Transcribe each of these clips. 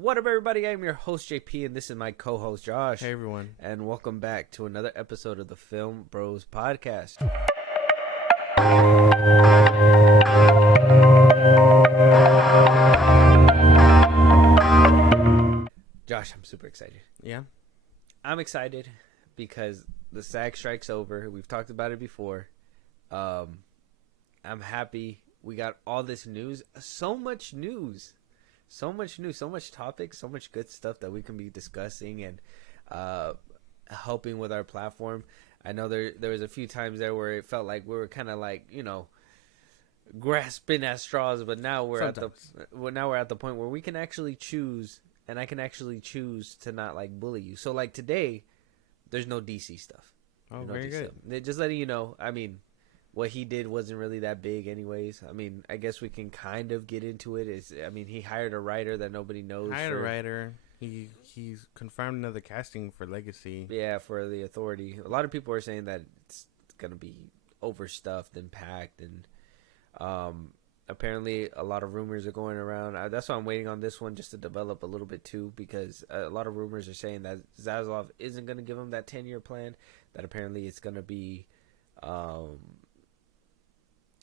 What up, everybody? I'm your host, JP, and this is my co-host, Josh. Hey, everyone. And welcome back to another episode of the FilmBros podcast. Josh, I'm super excited. Yeah? I'm excited because the SAG strike's over. We've talked about it before. I'm happy. We got all this news. So much news. So much topics, so much good stuff that we can be discussing and helping with our platform. I know there was a few times there where it felt like we were kind of like, grasping at straws, but now we're at the point where we can actually choose, and I can actually choose to not like bully you. So like today, there's no DC stuff. Oh, very good. Stuff. Just letting you know, I mean, what he did wasn't really that big anyways. I mean, I guess we can kind of get into it. He hired a writer that nobody knows. He's confirmed another casting for Legacy. Yeah, for the Authority. A lot of people are saying that it's going to be overstuffed and packed. And apparently a lot of rumors are going around. That's why I'm waiting on this one just to develop a little bit too. Because a lot of rumors are saying that Zaslav isn't going to give him that 10-year plan. That apparently it's going to be...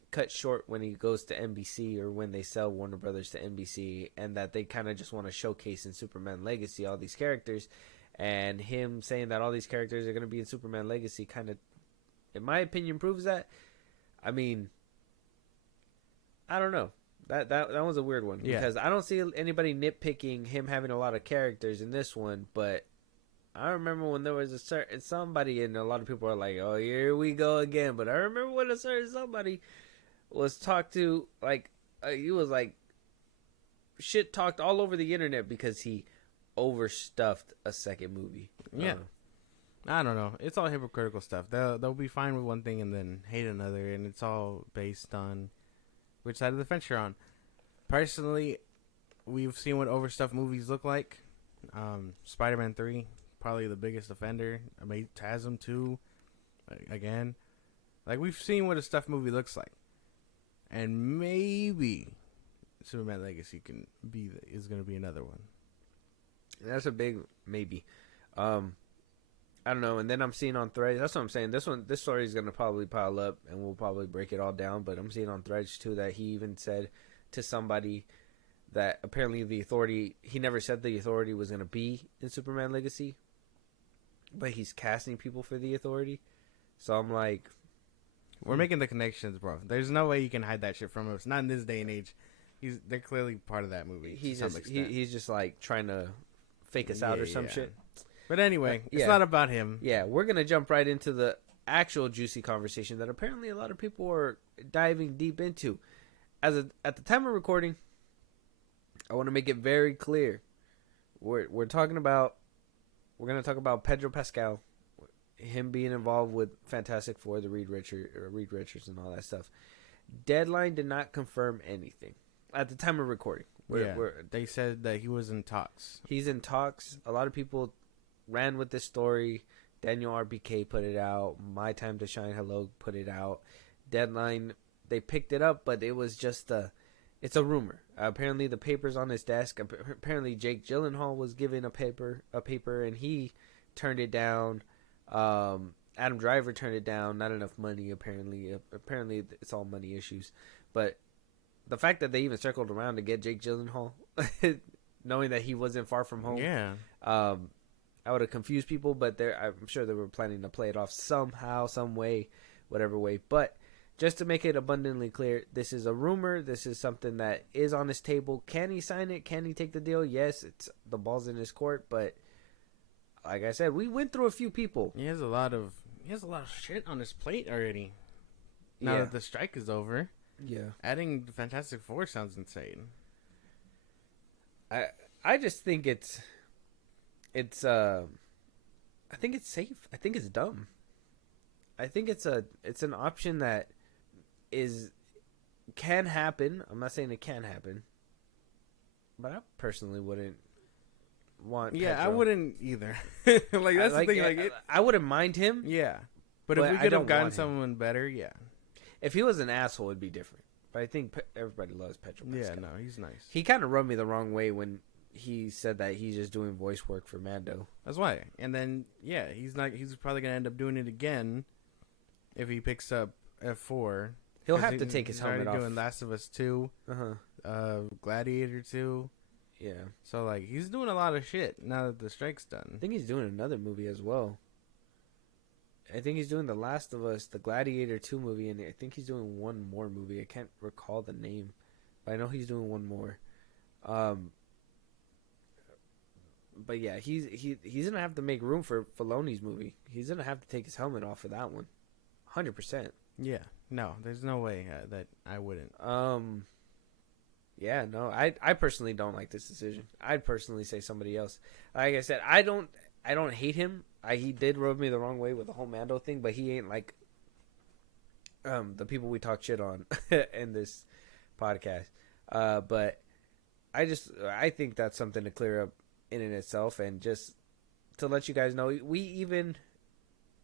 cut short when he goes to NBC or when they sell Warner Brothers to NBC, and that they kind of just want to showcase in Superman Legacy all these characters, and him saying that all these characters are going to be in Superman Legacy kind of, in my opinion, proves that. I mean, I don't know. That was a weird one because I don't see anybody nitpicking him having a lot of characters in this one, but I remember when there was a certain somebody, and a lot of people are like, "Oh, here we go again." But I remember when a certain somebody was talked to, like, he was like shit talked all over the internet because he overstuffed a second movie. Yeah, I don't know. It's all hypocritical stuff. They'll be fine with one thing and then hate another, and it's all based on which side of the fence you're on. Personally, we've seen what overstuffed movies look like. Spider-Man 3, probably the biggest offender. I mean, TASM 2, again. Like, we've seen what a stuffed movie looks like. And maybe Superman Legacy is going to be another one. That's a big maybe. I don't know. And then I'm seeing on Threads. That's what I'm saying. This story is going to probably pile up, and we'll probably break it all down. But I'm seeing on Threads too that he even said to somebody that apparently the Authority. He never said the Authority was going to be in Superman Legacy, but he's casting people for the Authority. So I'm like, we're making the connections, bro. There's no way you can hide that shit from us. Not in this day and age. They're clearly part of that movie. He's just like trying to fake us out or some shit. But anyway, it's not about him. Yeah, we're gonna jump right into the actual juicy conversation that apparently a lot of people are diving deep into. At the time of recording, I want to make it very clear. We're gonna talk about Pedro Pascal. Him being involved with Fantastic Four, the Reed Richards and all that stuff. Deadline did not confirm anything at the time of recording. They said that he was in talks. He's in talks. A lot of people ran with this story. Daniel RBK put it out. My Time to Shine Hello put it out. Deadline, they picked it up, but it was just it's a rumor. Apparently the paper's on his desk. Apparently Jake Gyllenhaal was given a paper, and he turned it down. Adam Driver turned it down. Not enough money, apparently. Apparently, it's all money issues. But the fact that they even circled around to get Jake Gyllenhaal, knowing that he wasn't far from home, I would have confused people. But I'm sure they were planning to play it off somehow, some way, whatever way. But just to make it abundantly clear, this is a rumor. This is something that is on his table. Can he sign it? Can he take the deal? Yes, it's the ball's in his court, but. Like I said, we went through a few people. He has a lot of shit on his plate already. Now that the strike is over. Yeah. Adding the Fantastic Four sounds insane. I just think it's I think it's safe. I think it's dumb. I think it's an option that can happen. I'm not saying it can happen. But I personally wouldn't want Pedro. I wouldn't either. That's the thing. I wouldn't mind him. Yeah. But if we could have gotten someone better, yeah. If he was an asshole, it'd be different. But I think everybody loves Pedro Pascal. Yeah, no, he's nice. He kind of rubbed me the wrong way when he said that he's just doing voice work for Mando. That's why. And then he's probably gonna end up doing it again if he picks up F4. He'll have to take his helmet off. He's doing Last of Us 2, Gladiator 2. Yeah. So like he's doing a lot of shit now that the strike's done. I think he's doing another movie as well. I think he's doing The Last of Us, the Gladiator 2 movie, and I think he's doing one more movie. I can't recall the name, but I know he's doing one more. But yeah, he's gonna have to make room for Filoni's movie. He's gonna have to take his helmet off for that one, 100%. Yeah, no, there's no way that I wouldn't. Yeah, no, I personally don't like this decision. I'd personally say somebody else. Like I said, I don't hate him. He did rub me the wrong way with the whole Mando thing, but he ain't like the people we talk shit on in this podcast. But I think that's something to clear up in and itself, and just to let you guys know,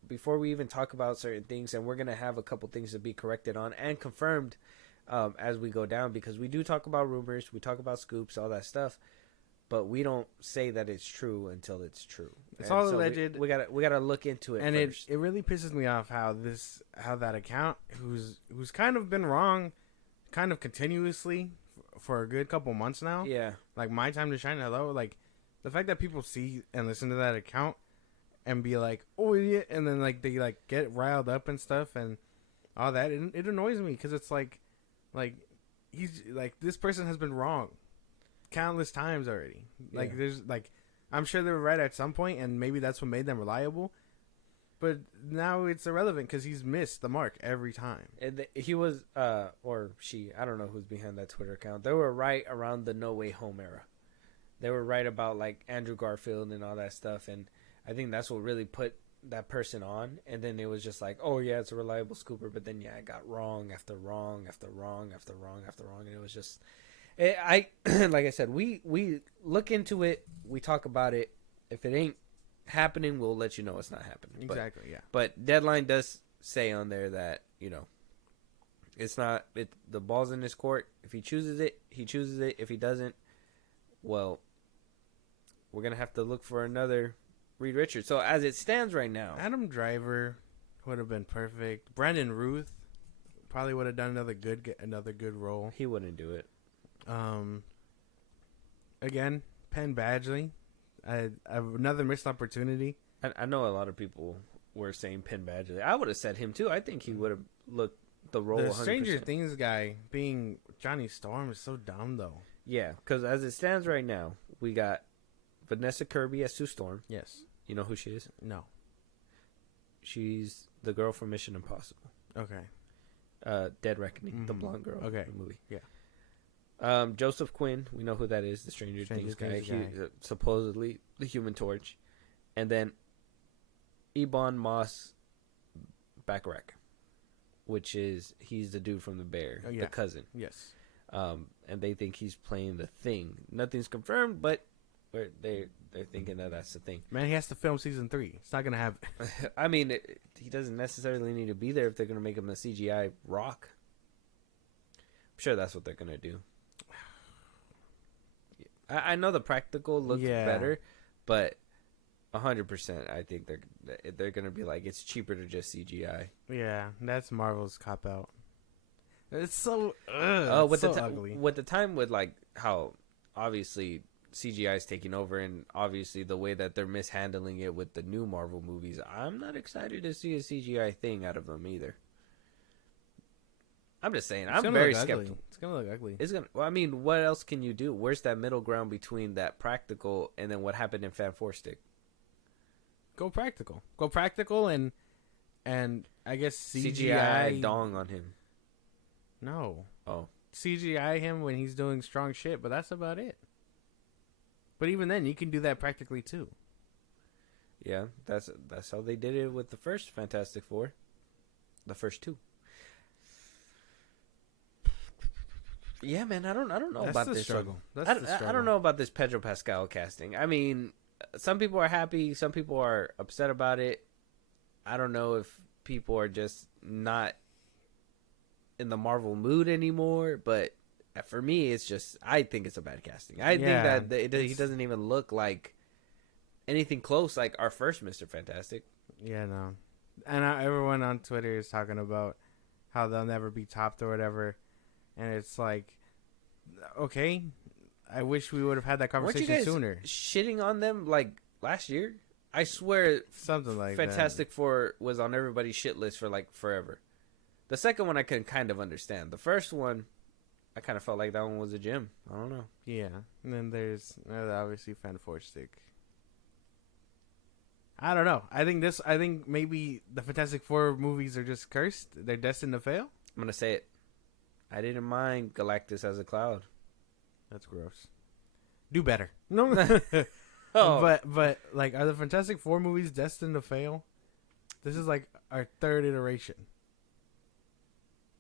before we even talk about certain things, and we're gonna have a couple things to be corrected on and confirmed as we go down, because we do talk about rumors, we talk about scoops, all that stuff, but we don't say that it's true until it's true. It's all alleged. We gotta look into it. And first. it really pisses me off how that account who's kind of been wrong, kind of continuously for a good couple months now. Yeah. Like My Time to Shine Hello, like the fact that people see and listen to that account and be like, oh yeah, and then like they like get riled up and stuff and all that, it annoys me because it's like he's like, this person has been wrong countless times already. Like there's like, I'm sure they were right at some point, and maybe that's what made them reliable. But now it's irrelevant because he's missed the mark every time. And he was, or she, I don't know who's behind that Twitter account. They were right around the No Way Home era. They were right about like Andrew Garfield and all that stuff, and I think that's what really put that person on. And then it was just like, oh yeah, it's a reliable scooper, but then it got wrong after wrong after wrong after wrong after wrong, and it was just, like I said, we look into it, we talk about it. If it ain't happening, we'll let you know it's not happening. Exactly, yeah. But Deadline does say on there that, it's not, the ball's in his court. If he chooses it, he chooses it. If he doesn't, well, we're going to have to look for another Reed Richards. So as it stands right now, Adam Driver would have been perfect. Brandon Ruth probably would have done another good role. He wouldn't do it. Again, Penn Badgley, another missed opportunity. I know a lot of people were saying Penn Badgley. I would have said him too. I think he would have looked the role. The 100%. Stranger Things guy being Johnny Storm is so dumb though. Yeah, because as it stands right now, we got Vanessa Kirby as Sue Storm. Yes. You know who she is? No. She's the girl from Mission Impossible. Okay. Dead Reckoning, the blonde girl. Okay. In the movie. Yeah. Joseph Quinn, we know who that is, the Stranger Things guy. He, supposedly the Human Torch. And then Ebon Moss Bacharach, which is, he's the dude from The Bear, the cousin. Yes. And they think he's playing the Thing. Nothing's confirmed, but they're thinking that that's the Thing. Man, he has to film season 3. It's not gonna happen. I mean, he doesn't necessarily need to be there if they're gonna make him a CGI rock. I'm sure that's what they're gonna do. I know the practical looks better, but 100%, I think they're gonna be like, it's cheaper to just CGI. Yeah, that's Marvel's cop out. It's so ugly. With the time with like how obviously CGI is taking over, and obviously the way that they're mishandling it with the new Marvel movies, I'm not excited to see a CGI thing out of them either. I'm just saying, I'm very skeptical. It's gonna look ugly. Well, I mean, what else can you do? Where's that middle ground between that practical and then what happened in Fan4Stick? Go practical, and I guess CGI dong on him. No. Oh. CGI him when he's doing strong shit, but that's about it. But even then, you can do that practically too. Yeah, that's how they did it with the first Fantastic Four. The first two. Yeah, man, I don't know about this struggle. I don't know about this Pedro Pascal casting. I mean, some people are happy, some people are upset about it. I don't know if people are just not in the Marvel mood anymore, but For me, it's just I think it's a bad casting. I think that he doesn't even look like anything close like our first Mr. Fantastic. Yeah, no. And everyone on Twitter is talking about how they'll never be topped or whatever. And it's like, okay, I wish we would have had that conversation Weren't you guys sooner. Shitting on them like last year? I swear something like Fantastic that. Four was on everybody's shit list for like forever. The second one I can kind of understand. The first one, I kind of felt like that one was a gem. I don't know. Yeah. And then there's obviously Fantastic. I don't know. I think maybe the Fantastic Four movies are just cursed. They're destined to fail. I'm going to say it. I didn't mind Galactus as a cloud. That's gross. Do better. No. Oh. But like, are the Fantastic Four movies destined to fail? This is like our third iteration.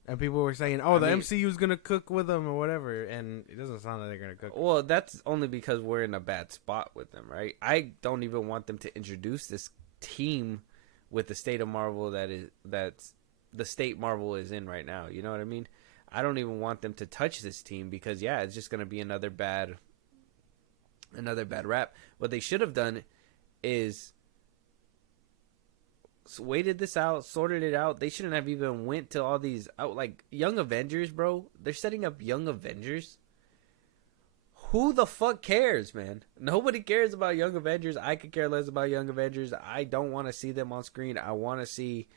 And people were saying, "Oh, the MCU's gonna cook with them or whatever," and it doesn't sound like they're gonna cook. Well, that's only because we're in a bad spot with them, right? I don't even want them to introduce this team with the state of Marvel that's the state Marvel is in right now. You know what I mean? I don't even want them to touch this team because it's just gonna be another bad rap. What they should have done is waited this out, sorted it out. They shouldn't have even went to all these like Young Avengers, bro. They're setting up Young Avengers. Who the fuck cares, man? Nobody cares about Young Avengers. I could care less about Young Avengers. I don't want to see them on screen. I want to see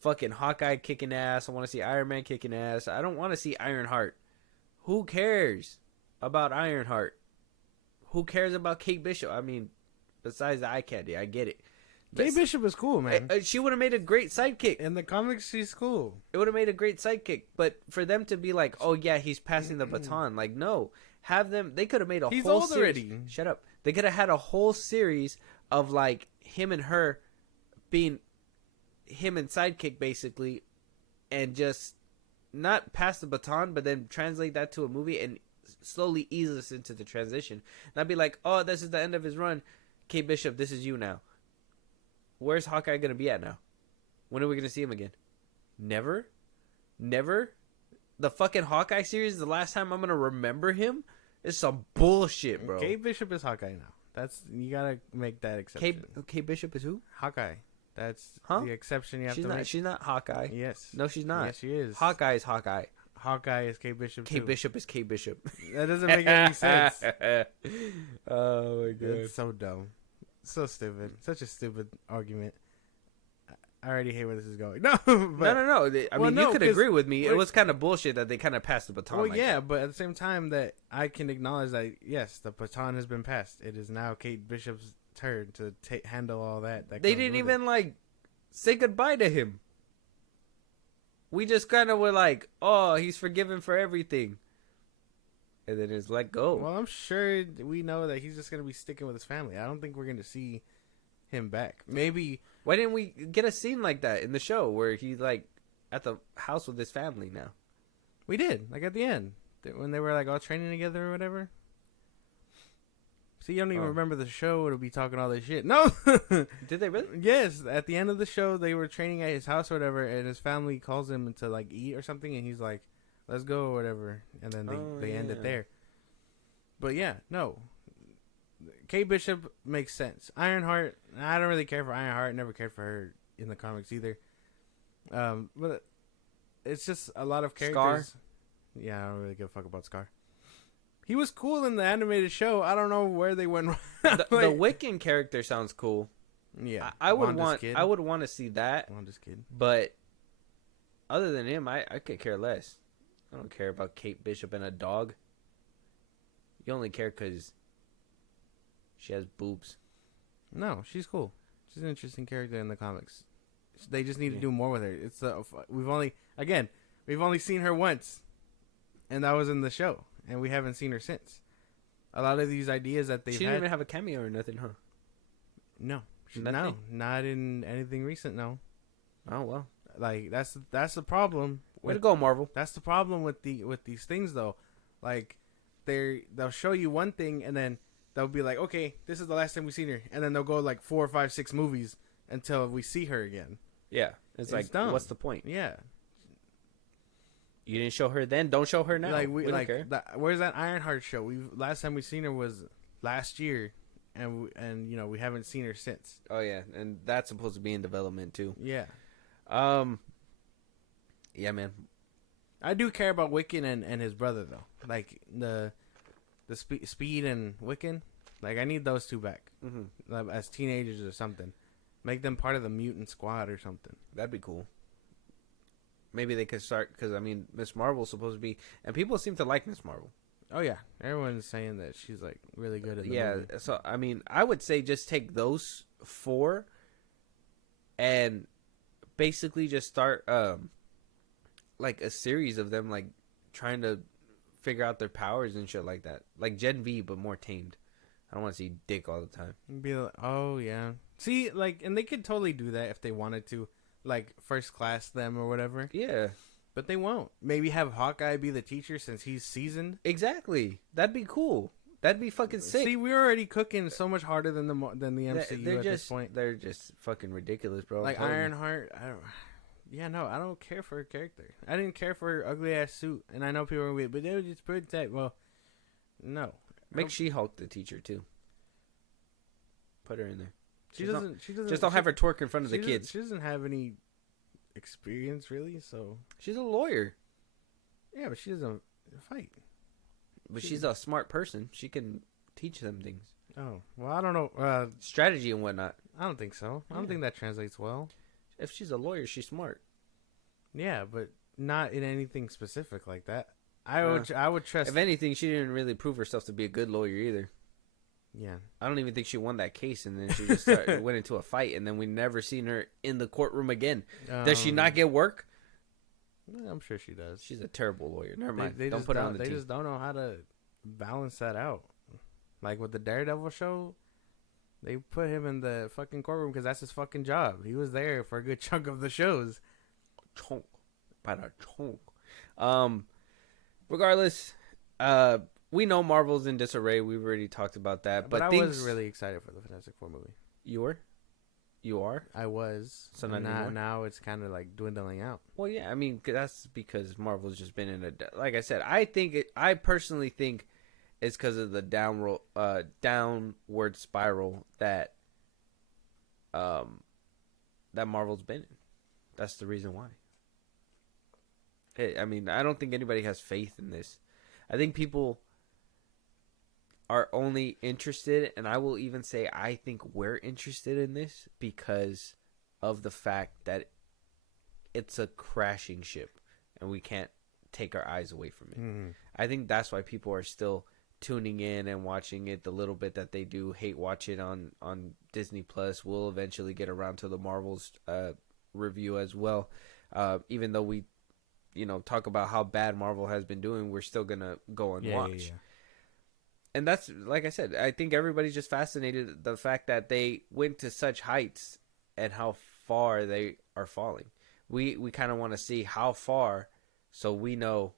fucking Hawkeye kicking ass. I want to see Iron Man kicking ass. I don't want to see Ironheart. Who cares about Ironheart? Who cares about Kate Bishop? I mean, besides the eye candy, I get it. Kate Bishop is cool, man. She would have made a great sidekick. In the comics, she's cool. It would have made a great sidekick. But for them to be like, oh, yeah, he's passing the baton. Like, no. Have them... They could have made a he's whole old series. Already. Shut up. They could have had a whole series of, like, him and her being... Him and sidekick, basically. And just not pass the baton, but then translate that to a movie and slowly ease us into the transition. Not be like, oh, this is the end of his run. Kate Bishop, this is you now. Where's Hawkeye going to be at now? When are we going to see him again? Never? Never? The fucking Hawkeye series is the last time I'm going to remember him? It's some bullshit, bro. Kate Bishop is Hawkeye now. You got to make that exception. Kate Bishop is who? Hawkeye. That's the exception you have to make. She's not Hawkeye. Yes. No, she's not. Yes, she is. Hawkeye is Hawkeye. Hawkeye is Kate Bishop Kate Bishop is Kate Bishop. That doesn't make any sense. Oh, my God. It's so dumb. So stupid. Such a stupid argument. I already hate where this is going. No, but, no. I mean, you could agree with me. It was kind of bullshit that they kind of passed the baton. Well, yeah, but at the same time, that I can acknowledge that yes, the baton has been passed. It is now Kate Bishop's turn to handle all that. They didn't even like say goodbye to him. We just kind of were like, oh, he's forgiven for everything. And then it's let go. Well, I'm sure we know that he's just going to be sticking with his family. I don't think we're going to see him back. Maybe. Why didn't we get a scene like that in the show where he's like at the house with his family now? We did. Like at the end. When they were like all training together or whatever. See, you don't even remember the show. It'll be talking all this shit. No. Did they really? Yes. At the end of the show, they were training at his house or whatever, and his family calls him to like eat or something, and he's like, let's go or whatever. And then they end it there. But yeah, no. Kate Bishop makes sense. Ironheart, I don't really care for Ironheart. Never cared for her in the comics either. But it's just a lot of characters. Scar? Yeah, I don't really give a fuck about Scar. He was cool in the animated show. I don't know where they went wrong. The Wiccan character sounds cool. Yeah, I would want to see that. Wanda's kid. But other than him, I could care less. I don't care about Kate Bishop and a dog. You only care because she has boobs. No, she's cool. She's an interesting character in the comics. They just need to do more with her. It's we've only seen her once, and that was in the show, and we haven't seen her since. A lot of these ideas that she didn't even have a cameo or nothing, huh? No, not in anything recent. No. Oh well. Like that's the problem. Way to go, Marvel. That's the problem with these things though. Like they'll show you one thing and then they'll be like, okay, this is the last time we've seen her, and then they'll go like 4 or 5, 6 movies until we see her again. Yeah, it's like, dumb. What's the point? Yeah. You didn't show her then. Don't show her now. Like we don't care. Where's that Ironheart show? Last time we seen her was last year, and we haven't seen her since. Oh yeah, and that's supposed to be in development too. Yeah. Yeah, man. I do care about Wiccan and his brother though. Like the Speed and Wiccan. Like I need those two back as teenagers or something. Make them part of the mutant squad or something. That'd be cool. Maybe they could start because I mean Miss Marvel's supposed to be, and people seem to like Miss Marvel. Oh yeah, everyone's saying that she's like really good at the movie. So I mean, I would say just take those 4 and basically just start like a series of them like trying to figure out their powers and shit like that, like Gen V but more tamed. I don't want to see dick all the time. Be like, oh yeah, see, like, and they could totally do that if they wanted to, like first class them or whatever. Yeah. But they won't. Maybe have Hawkeye be the teacher since he's seasoned. Exactly. That'd be cool. That'd be fucking sick. See, we're already cooking so much harder than the MCU at this point. They're just fucking ridiculous, bro. Like Ironheart, I don't care for her character. I didn't care for her ugly ass suit, and I know people are weird, but they were just pretty tight. Well, no. Make She-Hulk the teacher too. Put her in there. She doesn't. Just don't have her twerk in front of the kids. She doesn't have any experience really, so she's a lawyer. Yeah, but she doesn't fight. But she's a smart person. She can teach them things. Oh well, I don't know strategy and whatnot. I don't think so. I don't think that translates well. If she's a lawyer, she's smart. Yeah, but not in anything specific like that. I would trust. If anything, she didn't really prove herself to be a good lawyer either. Yeah, I don't even think she won that case, and then she just went into a fight, and then we never seen her in the courtroom again. Does she not get work? I'm sure she does. She's a terrible lawyer. Never mind. They don't just put her on the team. They just don't know how to balance that out. Like with the Daredevil show, they put him in the fucking courtroom because that's his fucking job. He was there for a good chunk of the shows. Chonk. Para chonk. Regardless, we know Marvel's in disarray. We've already talked about that. But I was really excited for the Fantastic Four movie. You were? You are? I was. So now it's kind of like dwindling out. Well, yeah. I mean, that's because Marvel's just been in a... Like I said, I personally think it's because of the downward spiral that Marvel's been in. That's the reason why. I mean, I don't think anybody has faith in this. I think people are only interested, and I will even say I think we're interested in this because of the fact that it's a crashing ship, and we can't take our eyes away from it. Mm-hmm. I think that's why people are still tuning in and watching it the little bit that they do. Hate watch it on Disney Plus. We'll eventually get around to the Marvel's review as well. Even though we talk about how bad Marvel has been doing, we're still gonna go and watch. Yeah. And that's, like I said, I think everybody's just fascinated the fact that they went to such heights and how far they are falling. We kind of want to see how far, so we know,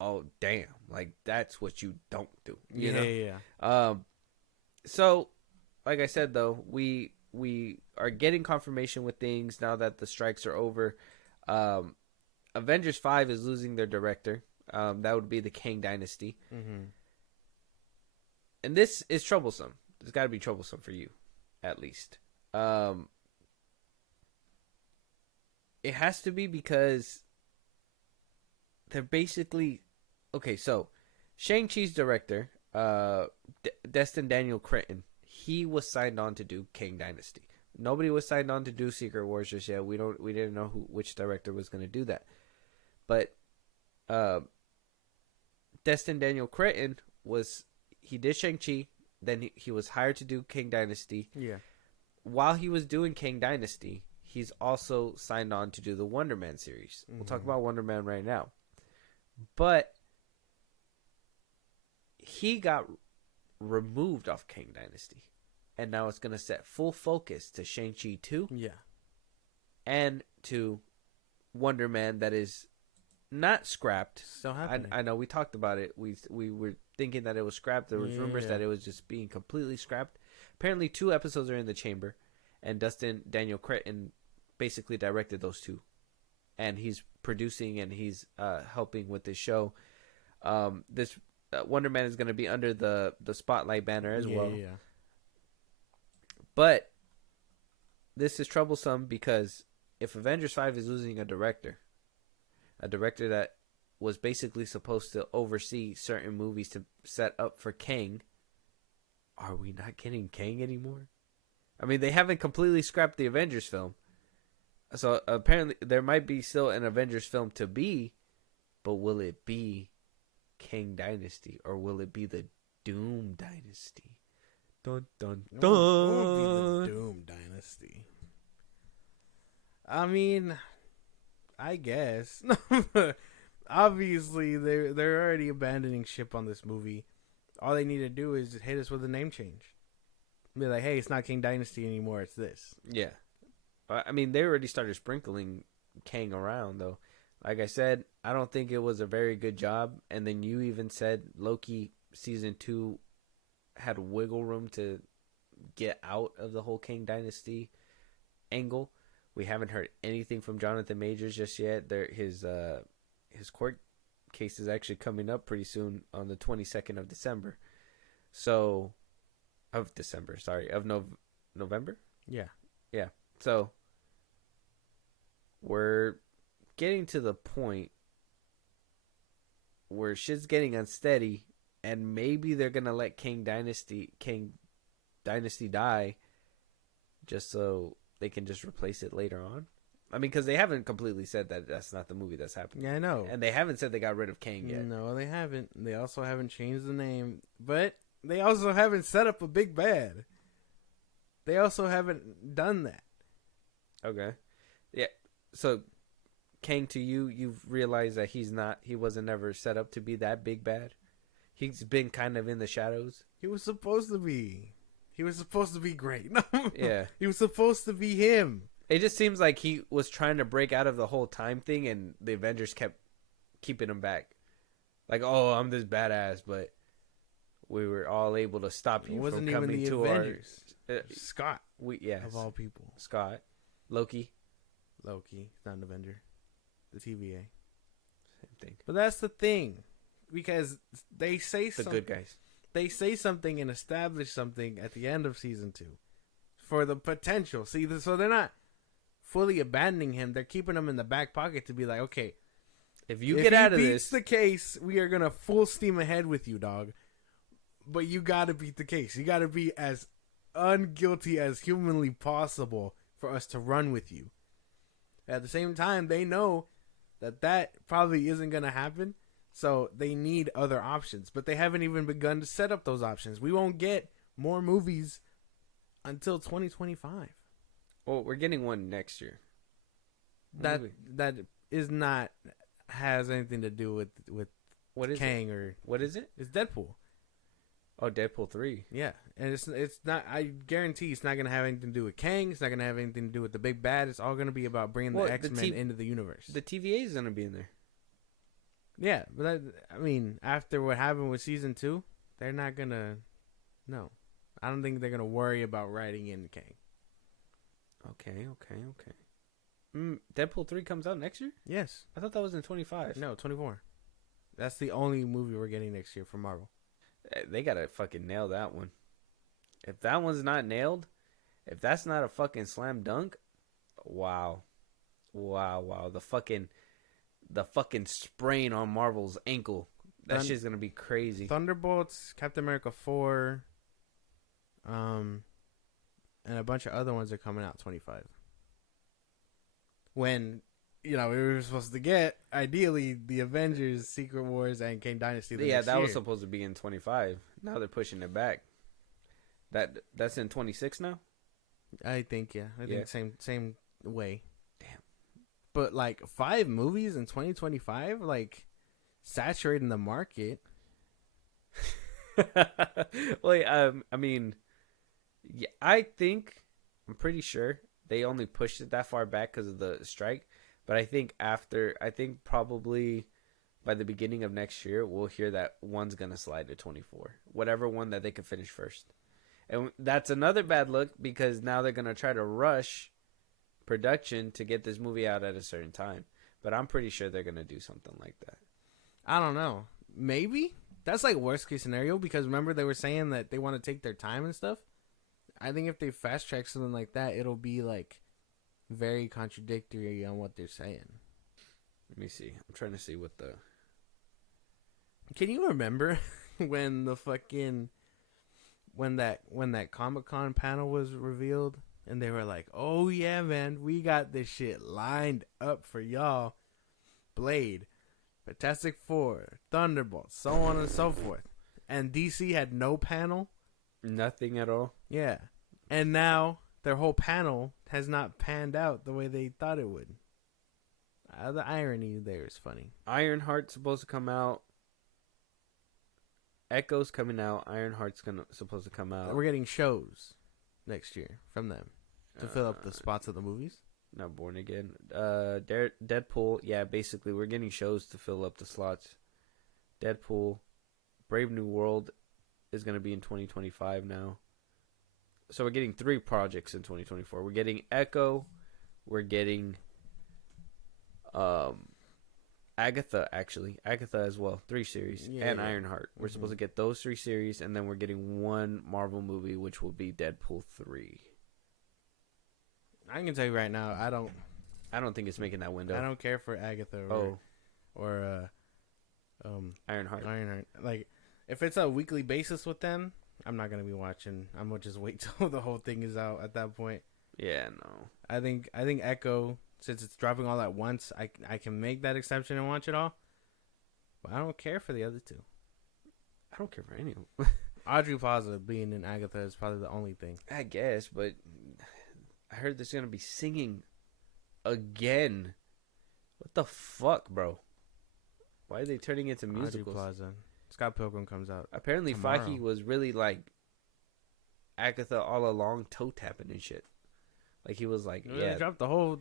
oh damn, like that's what you don't do. You know? Yeah. So, like I said though, we are getting confirmation with things now that the strikes are over. Avengers 5 is losing their director. That would be the Kang Dynasty. Mm-hmm. And this is troublesome. It's got to be troublesome for you, at least. It has to be because they're basically... Okay, so Shang-Chi's director, Destin Daniel Cretton, he was signed on to do Kang Dynasty. Nobody was signed on to do Secret Wars just yet. We didn't know which director was going to do that. But Destin Daniel Cretton he did Shang-Chi, then he was hired to do Kang Dynasty. Yeah. While he was doing Kang Dynasty, he's also signed on to do the Wonder Man series. Mm-hmm. We'll talk about Wonder Man right now. But he got removed off Kang Dynasty. And now it's going to set full focus to Shang-Chi 2. Yeah. And to Wonder Man that is not scrapped. Still happening. I know we talked about it. We were thinking that it was scrapped. There was rumors that it was just being completely scrapped. Apparently 2 episodes are in the chamber. And Dustin Daniel Cretton basically directed those 2. And he's producing and he's helping with this show. This Wonder Man is going to be under the Spotlight banner as well. Yeah. But this is troublesome because if Avengers 5 is losing a director that was basically supposed to oversee certain movies to set up for Kang, are we not getting Kang anymore? I mean, they haven't completely scrapped the Avengers film. So apparently there might be still an Avengers film to be, but will it be Kang Dynasty or will it be the Doom Dynasty? Dun dun dun. It won't be the Doom Dynasty. I mean, I guess. Obviously, they're already abandoning ship on this movie. All they need to do is just hit us with a name change. Be like, hey, it's not King Dynasty anymore. It's this. Yeah. I mean, they already started sprinkling Kang around, though. Like I said, I don't think it was a very good job. And then you even said Loki season 2 had wiggle room to get out of the whole King Dynasty angle. We haven't heard anything from Jonathan Majors just yet. His court case is actually coming up pretty soon on the 22nd of December. So, of November? Yeah. Yeah. So, we're getting to the point where shit's getting unsteady, and maybe they're gonna let King Dynasty die, just so they can just replace it later on. I mean, because they haven't completely said that that's not the movie that's happening. Yeah, I know. And they haven't said they got rid of Kang yet. No, they haven't. They also haven't changed the name, but they also haven't set up a big bad. They also haven't done that. Okay. Yeah. So, Kang, to you, you've realized that he wasn't ever set up to be that big bad. He's been kind of in the shadows. He was supposed to be. He was supposed to be great. No. Yeah. He was supposed to be him. It just seems like he was trying to break out of the whole time thing, and the Avengers kept keeping him back. Like, oh, I'm this badass, but we were all able to stop you from coming to Avengers. our... Scott. Yes. Of all people. Scott. Loki. Not an Avenger. The TVA. Same thing. But that's the thing. Because they say The something. good guys. They say something and establish something at the end of season 2. For the potential. See, so they're not fully abandoning him. They're keeping him in the back pocket to be like, okay, if you get out of beats this... the case, we are going to full steam ahead with you, dog. But you got to beat the case. You got to be as unguilty as humanly possible for us to run with you. At the same time, they know that probably isn't going to happen. So they need other options. But they haven't even begun to set up those options. We won't get more movies until 2025. Well, we're getting one next year. That is not has anything to do with what is Kang it? or what is it? It's Deadpool. Oh, Deadpool 3. Yeah, and it's not. I guarantee it's not gonna have anything to do with Kang. It's not gonna have anything to do with the big bad. It's all gonna be about bringing the X-Men into the universe. The TVA is gonna be in there. Yeah, but I mean, after what happened with season 2, they're not gonna. No, I don't think they're gonna worry about writing in Kang. Okay. Deadpool 3 comes out next year? Yes. I thought that was in 25. No, 24. That's the only movie we're getting next year from Marvel. They gotta fucking nail that one. If that one's not nailed, if that's not a fucking slam dunk, wow. The fucking sprain on Marvel's ankle. That shit's gonna be crazy. Thunderbolts, Captain America 4, and a bunch of other ones are coming out 25. When, we were supposed to get, ideally, the Avengers, Secret Wars, and Kang Dynasty the next that year. was supposed to be in 25. Now they're pushing it back. That's in 26 now? I think, yeah. I think same way. Damn. But, 5 movies in 2025? Saturating the market. Wait, I mean, yeah, I'm pretty sure they only pushed it that far back because of the strike. But I think probably by the beginning of next year, we'll hear that one's going to slide to 24. Whatever one that they can finish first. And that's another bad look because now they're going to try to rush production to get this movie out at a certain time. But I'm pretty sure they're gonna do something like that. I don't know. Maybe that's like worst case scenario because remember they were saying that they want to take their time and stuff. I think if they fast track something like that, it'll be like very contradictory on what they're saying. Let me see. I'm trying to see what the. Can you remember when the fucking when that Comic-Con panel was revealed and they were like, "Oh yeah, man, we got this shit lined up for y'all. Blade, Fantastic Four, Thunderbolts, so on and so forth." And DC had no panel. Nothing at all. Yeah. And now their whole panel has not panned out the way they thought it would. The irony there is funny. Ironheart's supposed to come out. Echo's coming out. Ironheart's supposed to come out. We're getting shows next year from them to fill up the spots of the movies. Not Born Again. Deadpool. Yeah, basically we're getting shows to fill up the slots. Deadpool. Brave New World is going to be in 2025 now. So we're getting 3 projects in 2024. We're getting Echo. We're getting Agatha, actually. Agatha as well. 3 series. And Ironheart. We're supposed to get those 3 series, and then we're getting 1 Marvel movie, which will be Deadpool 3. I can tell you right now, I don't think it's making that window. I don't care for Agatha or Ironheart. Like, if it's a weekly basis with them, I'm not gonna be watching. I'm gonna just wait till the whole thing is out at that point. Yeah, no. I think Echo, since it's dropping all at once, I can make that exception and watch it all. But I don't care for the other 2. I don't care for any of them. Audrey Plaza being in Agatha is probably the only thing. I guess, but I heard there's gonna be singing again. What the fuck, bro? Why are they turning it into musicals? Audrey Plaza. Scott Pilgrim comes out. Apparently, tomorrow. Feige was really like Agatha all along, toe tapping and shit. Like he was like, They dropped the whole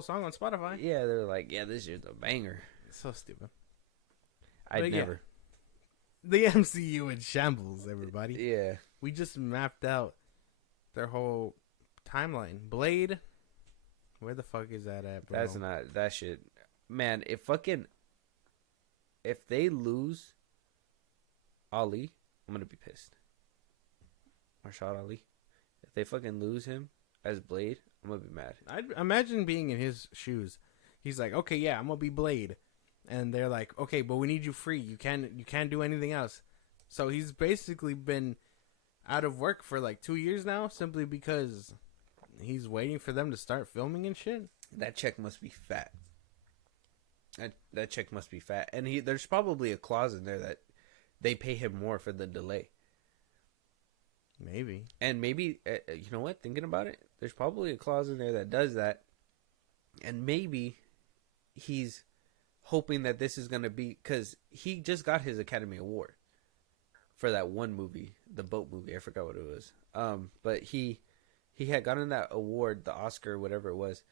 song on Spotify. Yeah, they're like, yeah, this is a banger. It's so stupid. I'd never. The MCU in shambles, everybody. Yeah. We just mapped out their whole timeline. Blade, where the fuck is that at, bro? That's not that shit. Man, if they lose Ali, I'm gonna be pissed. Marshall Ali. If they fucking lose him as Blade, I'm gonna be mad. I'd imagine being in his shoes. He's like, okay, yeah, I'm gonna be Blade, and they're like, okay, but we need you free. You can't do anything else. So he's basically been out of work for like 2 years now, simply because he's waiting for them to start filming and shit. That check must be fat. That check must be fat, and there's probably a clause in there that they pay him more for the delay. Maybe. And maybe, you know what? Thinking about it, there's probably a clause in there that does that. And maybe he's hoping that this is going to be, because he just got his Academy Award for that one movie, the boat movie. I forgot what it was. But he had gotten that award, the Oscar, whatever it was.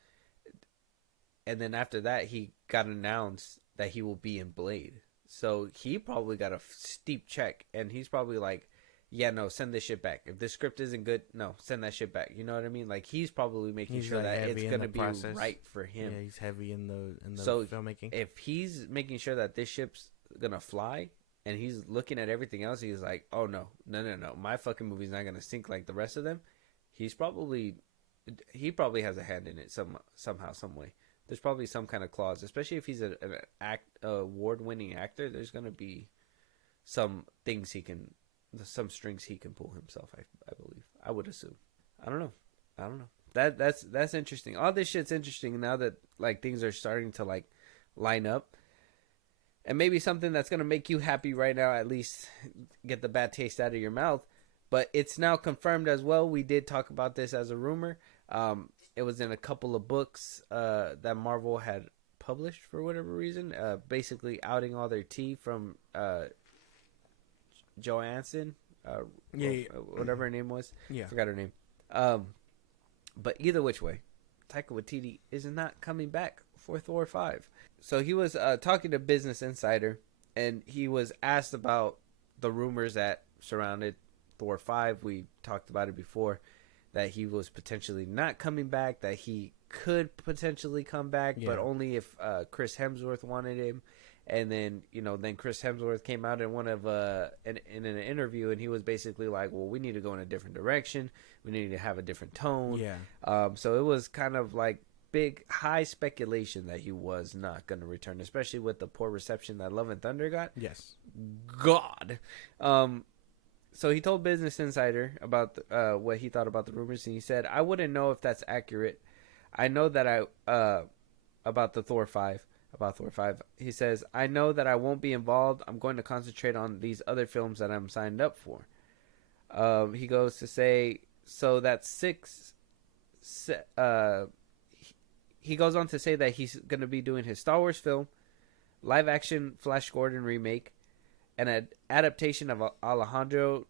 And then after that, he got announced that he will be in Blade. So he probably got a steep check. And he's probably like, yeah, no, send this shit back. If this script isn't good, no, send that shit back. You know what I mean? Like, he's probably making sure like that it's going to be process. right for him. Yeah, he's heavy in the so filmmaking. If he's making sure that this ship's going to fly, and he's looking at everything else, he's like, oh, no. My fucking movie's not going to sink like the rest of them. He probably has a hand in it somehow, some way. There's probably some kind of clause, especially if he's an award-winning actor. There's going to be some things some strings he can pull himself. I believe. I would assume. I don't know. That's interesting. All this shit's interesting now that like things are starting to like line up, and maybe something that's going to make you happy right now, at least get the bad taste out of your mouth. But it's now confirmed as well. We did talk about this as a rumor. It was in a couple of books that Marvel had published for whatever reason, basically outing all their tea from Johansson, whatever her name was. Yeah, forgot her name. But either which way, Taika Waititi is not coming back for Thor 5. So he was talking to Business Insider, and he was asked about the rumors that surrounded Thor 5. We talked about it before. that he was potentially not coming back, that he could potentially come back, but only if Chris Hemsworth wanted him. And then, then Chris Hemsworth came out in in an interview, and he was basically like, well, we need to go in a different direction. We need to have a different tone. Yeah. So it was kind of like high speculation that he was not going to return, especially with the poor reception that Love and Thunder got. Yes. God. So he told Business Insider about what he thought about the rumors, and he said, I wouldn't know if that's accurate. I know that about Thor 5. He says, I know that I won't be involved. I'm going to concentrate on these other films that I'm signed up for. He goes to say, so that's 6. He goes on to say that he's going to be doing his Star Wars film, live action Flash Gordon remake, and an adaptation of Alejandro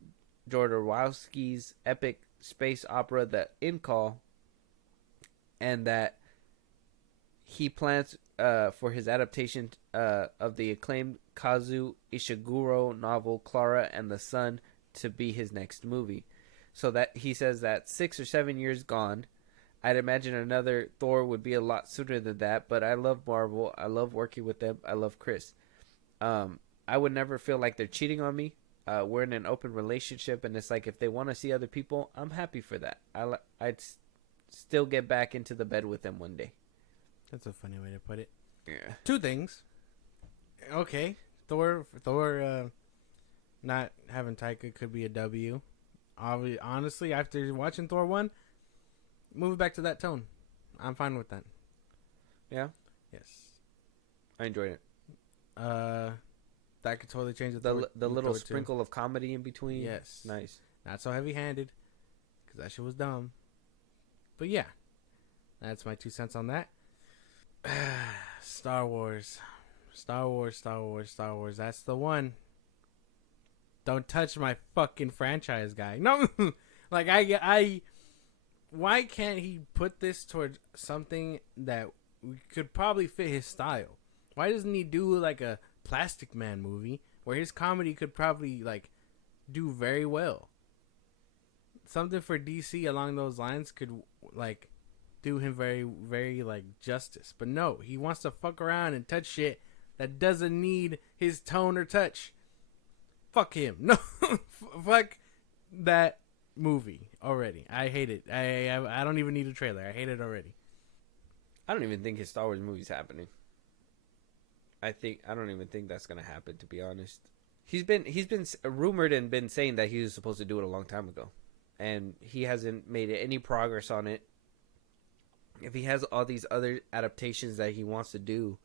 Jodorowsky's epic space opera, The In Call, and that he plans for his adaptation of the acclaimed Kazu Ishiguro novel Clara and the Sun to be his next movie. So that he says that 6 or 7 years gone, I'd imagine another Thor would be a lot sooner than that, but I love Marvel. I love working with them. I love Chris. I would never feel like they're cheating on me. We're in an open relationship, and it's like if they want to see other people, I'm happy for that. I'd still get back into the bed with them one day. That's a funny way to put it. Yeah. 2 things. Okay, Thor, not having Taika could be a W. Honestly, after watching Thor 1, moving back to that tone, I'm fine with that. Yeah? Yes. I enjoyed it. That could totally change the little sprinkle of comedy in between. Yes. Nice. Not so heavy-handed, because that shit was dumb. But yeah, that's my 2 cents on that. Star Wars. That's the one. Don't touch my fucking franchise, guy. No, like why can't he put this towards something that could probably fit his style? Why doesn't he do like a Plastic Man movie where his comedy could probably like do very well? Something for DC along those lines could like do him very, very like justice. But no, he wants to fuck around and touch shit that doesn't need his tone or touch. Fuck him. No, fuck that movie already. I hate it. I don't even need a trailer. I hate it already. I don't even think his Star Wars movie's happening. I don't even think that's gonna happen, to be honest. He's been rumored and been saying that he was supposed to do it a long time ago, and he hasn't made any progress on it. If he has all these other adaptations that he wants to do,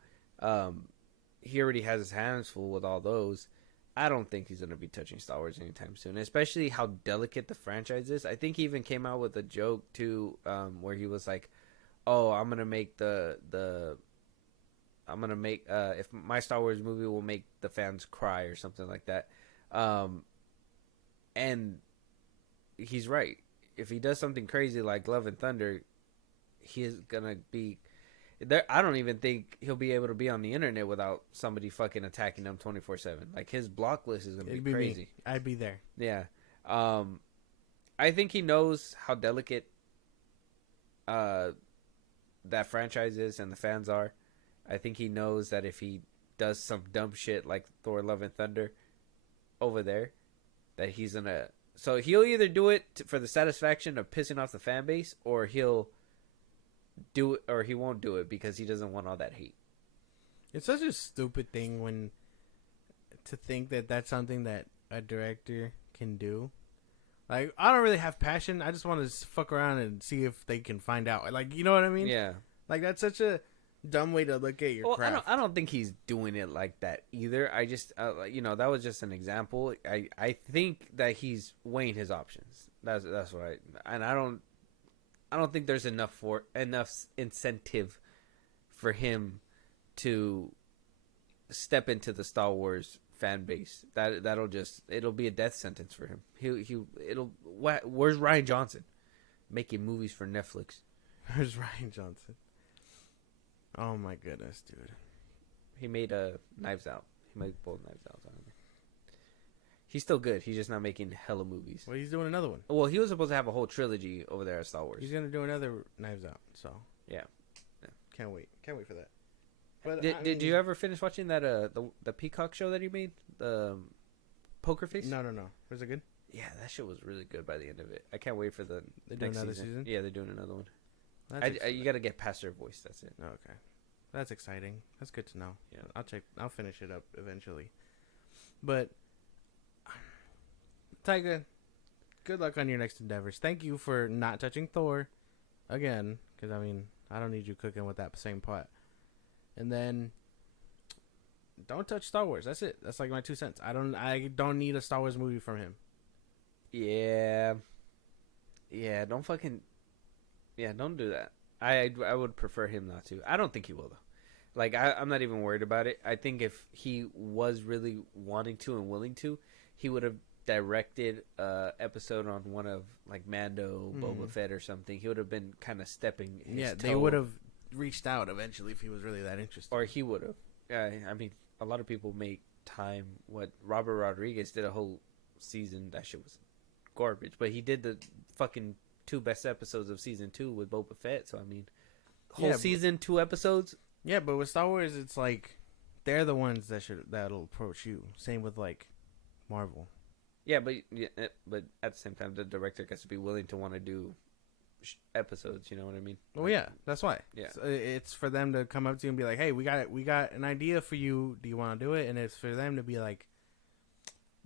he already has his hands full with all those. I don't think he's gonna be touching Star Wars anytime soon, especially how delicate the franchise is. I think he even came out with a joke too, where he was like, "Oh, I'm gonna make if my Star Wars movie will make the fans cry or something like that," and he's right. If he does something crazy like Love and Thunder, he is gonna be there. I don't even think he'll be able to be on the internet without somebody fucking attacking him 24/7. Like his block list is gonna be crazy. Me. I'd be there. Yeah. I think he knows how delicate that franchise is and the fans are. I think he knows that if he does some dumb shit like Thor: Love and Thunder over there, that he's gonna. So he'll either do it for the satisfaction of pissing off the fan base, or he'll do it, or he won't do it because he doesn't want all that hate. It's such a stupid thing to think that that's something that a director can do. Like, I don't really have passion. I just want to fuck around and see if they can find out. Like, you know what I mean? Yeah. Like, that's such a dumb way to look at your craft. I don't think he's doing it like that either. I just, that was just an example. I think that he's weighing his options. That's what I don't think there's enough incentive for him to step into the Star Wars fan base. It'll be a death sentence for him. Where's Ryan Johnson making movies for Netflix? Where's Ryan Johnson? Oh my goodness, dude. He made Knives Out. He made both Knives Out. He's still good. He's just not making hella movies. Well, he's doing another one. Well, he was supposed to have a whole trilogy over there at Star Wars. He's gonna do another Knives Out. So Yeah. can't wait. Can't wait for that. But Did you ever finish watching that the Peacock show that he made, the Poker Face? No. Was it good? Yeah, that shit was really good by the end of it. I can't wait for the They're doing next another season. season? Yeah, they're doing another one. That's You got to get past their voice. That's it. okay. That's exciting. That's good to know. Yeah. I'll check. I'll finish it up eventually. But Tyga, good luck on your next endeavors. Thank you for not touching Thor again, because I mean I don't need you cooking with that same pot. And then don't touch Star Wars. That's it. That's like my 2 cents. I don't need a Star Wars movie from him. Yeah. Don't do that. I would prefer him not to. I don't think he will though. Like I'm not even worried about it. I think if he was really wanting to and willing to, he would have directed a episode on one of like Mando, Boba Fett or something. He would have been kind of stepping his toe. They would have reached out eventually if he was really that interested. Or he would have. I mean, a lot of people make time. What Robert Rodriguez did a whole season. That shit was garbage. But he did the fucking 2 best episodes of season 2 with Boba Fett. So I mean, whole season 2 episodes. Yeah, but with Star Wars, it's like they're the ones that'll approach you. Same with like Marvel. Yeah, but at the same time, the director gets to be willing to want to do episodes. You know what I mean? Well, yeah, that's why. Yeah, so it's for them to come up to you and be like, "Hey, we got an idea for you. Do you want to do it?" And it's for them to be like,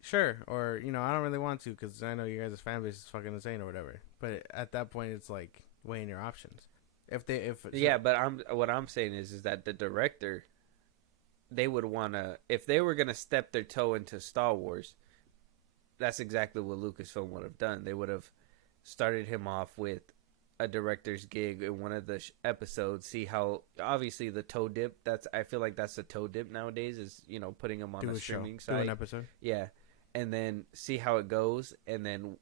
"Sure," or I don't really want to because I know you guys' fan base is fucking insane or whatever. But at that point, it's like weighing your options. What I'm saying is that the director, they would want to, if they were gonna step their toe into Star Wars, that's exactly what Lucasfilm would have done. They would have started him off with a director's gig in one of the episodes. See how obviously the toe dip. I feel like that's the toe dip nowadays. Is putting him on a streaming site. Do an episode. Yeah, and then see how it goes, and then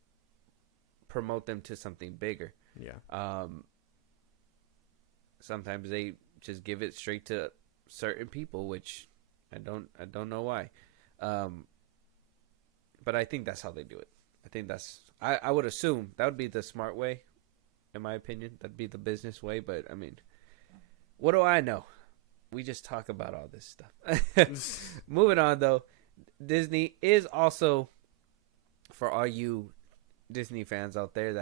promote them to something bigger. Yeah. Sometimes they just give it straight to certain people, which I don't know why. But I think that's how they do it. I think I would assume that would be the smart way, in my opinion. That'd be the business way. But I mean, what do I know? We just talk about all this stuff. Moving on though, Disney is also, for all you Disney fans out there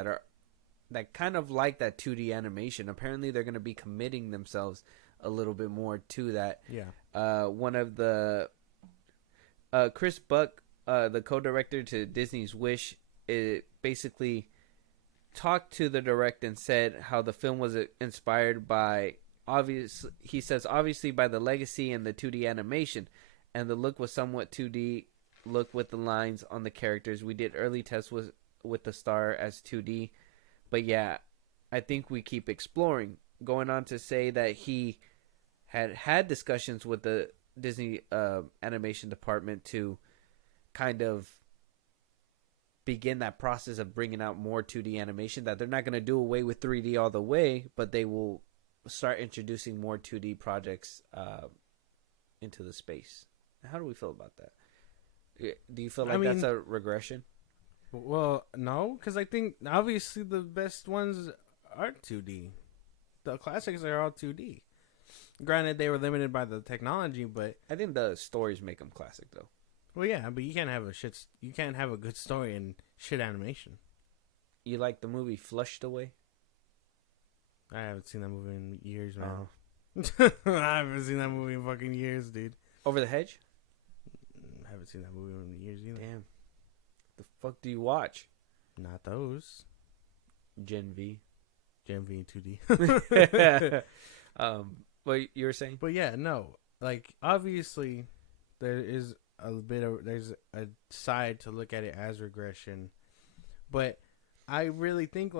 that kind of like that 2D animation. Apparently, they're going to be committing themselves a little bit more to that. Yeah. One of the Chris Buck, the co-director to Disney's Wish, it basically talked to the direct and said how the film was inspired by obviously by the legacy and the 2D animation, and the look was somewhat 2D look with the lines on the characters. We did early tests with the star as 2D. But yeah, I think we keep exploring. Going on to say that he had discussions with the Disney animation department to kind of begin that process of bringing out more 2D animation. That they're not going to do away with 3D all the way, but they will start introducing more 2D projects into the space. How do we feel about that? Do you feel like that's a regression? Well, no, because I think obviously the best ones are 2D. The classics are all 2D. Granted, they were limited by the technology, but I think the stories make them classic, though. Well, yeah, but you can't have a good story in shit animation. You like the movie Flushed Away? I haven't seen that movie in years, man. I haven't seen that movie in fucking years, dude. Over the Hedge? I haven't seen that movie in years either. Damn. The fuck do you watch? Not those. Gen V in 2D. What you were saying? But yeah, no. Like, obviously, there's a side to look at it as regression. But I really think,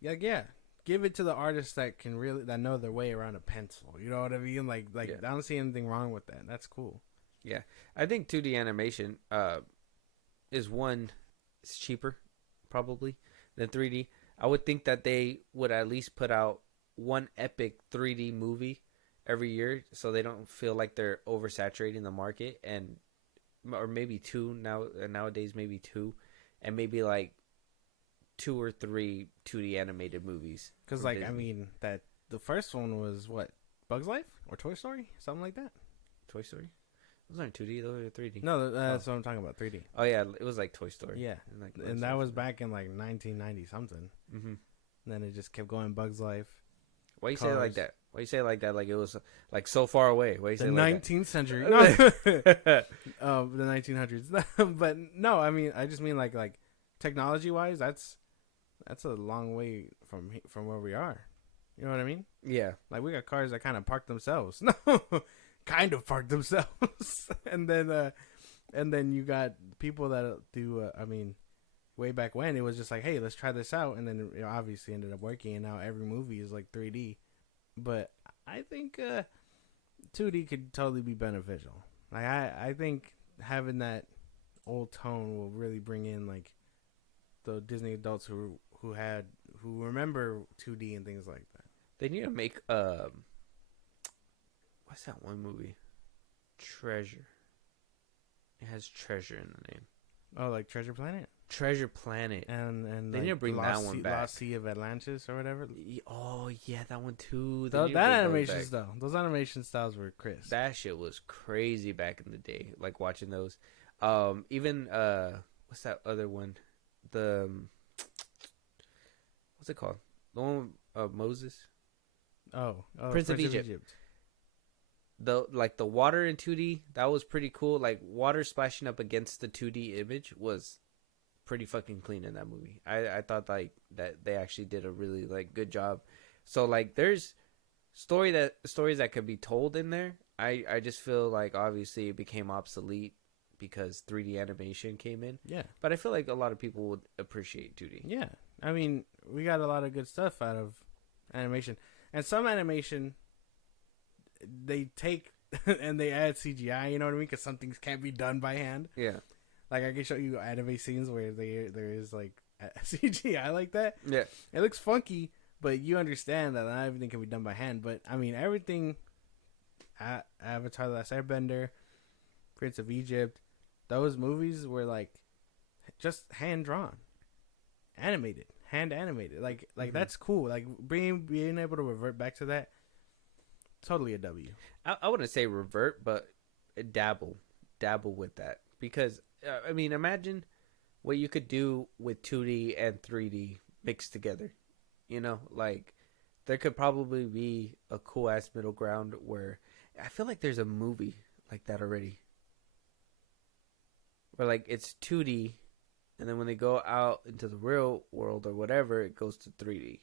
yeah, give it to the artists that know their way around a pencil. You know what I mean? Like yeah. I don't see anything wrong with that. That's cool. Yeah. I think 2D animation, it's cheaper probably than 3D. I would think that they would at least put out one epic 3D movie every year so they don't feel like they're oversaturating the market, and or maybe two now. Nowadays, maybe two, and maybe like 2 or 3 2D animated movies. Because, from like, I Disney. mean, that the first one was what? Bugs Life or Toy Story? Something like that? Toy Story. Those aren't 2D. Those are 3D. No, that's what I'm talking about. 3D. Oh yeah, it was like Toy Story. Yeah, like and that was back in like 1990 something. Mm-hmm. And then it just kept going. Bugs Life. Why you say it like that? Why you say it like that? Like it was like so far away. Why you say The it like 19th century. No, that? the 1900s. But no, I mean, I just mean like technology wise, that's a long way from where we are. You know what I mean? Yeah. Like we got cars that kind of park themselves. No, kind of park themselves, and then you got people that do. I mean, way back when it was just like, hey, let's try this out, and then it obviously ended up working, and now every movie is like 3D. But I think 2D could totally be beneficial. Like I think having that old tone will really bring in like the Disney adults who remember 2D and things like that. They need to make what's that one movie? Treasure. It has treasure in the name. Oh, like Treasure Planet? Treasure Planet. And they need to bring that one back. Lost Sea of Atlantis or whatever. Oh yeah, that one too. That animation style. Those animation styles were crisp. That shit was crazy back in the day. Like watching those. Even what's that other one? The what's it called? The one Moses. Oh, Prince of Egypt. The water in 2D, that was pretty cool. Like water splashing up against the 2D image was pretty fucking clean in that movie. I thought like that they actually did a really like good job. So like there's stories that could be told in there. I just feel like obviously it became obsolete because 3D animation came in. Yeah. But I feel like a lot of people would appreciate 2D. Yeah. I mean, we got a lot of good stuff out of animation. And some animation they take and they add CGI, you know what I mean? Because some things can't be done by hand. Yeah. Like I can show you anime scenes where there is like CGI like that. Yeah. It looks funky, but you understand that not everything can be done by hand. But I mean, everything. Avatar: The Last Airbender, Prince of Egypt, those movies were like just hand drawn, hand animated. Like that's cool. Like being able to revert back to that. Totally a W. I wouldn't say revert, but dabble with that. Because, I mean, imagine what you could do with 2D and 3D mixed together. You know, like, there could probably be a cool-ass middle ground where I feel like there's a movie like that already. Where, like, it's 2D, and then when they go out into the real world or whatever, it goes to 3D.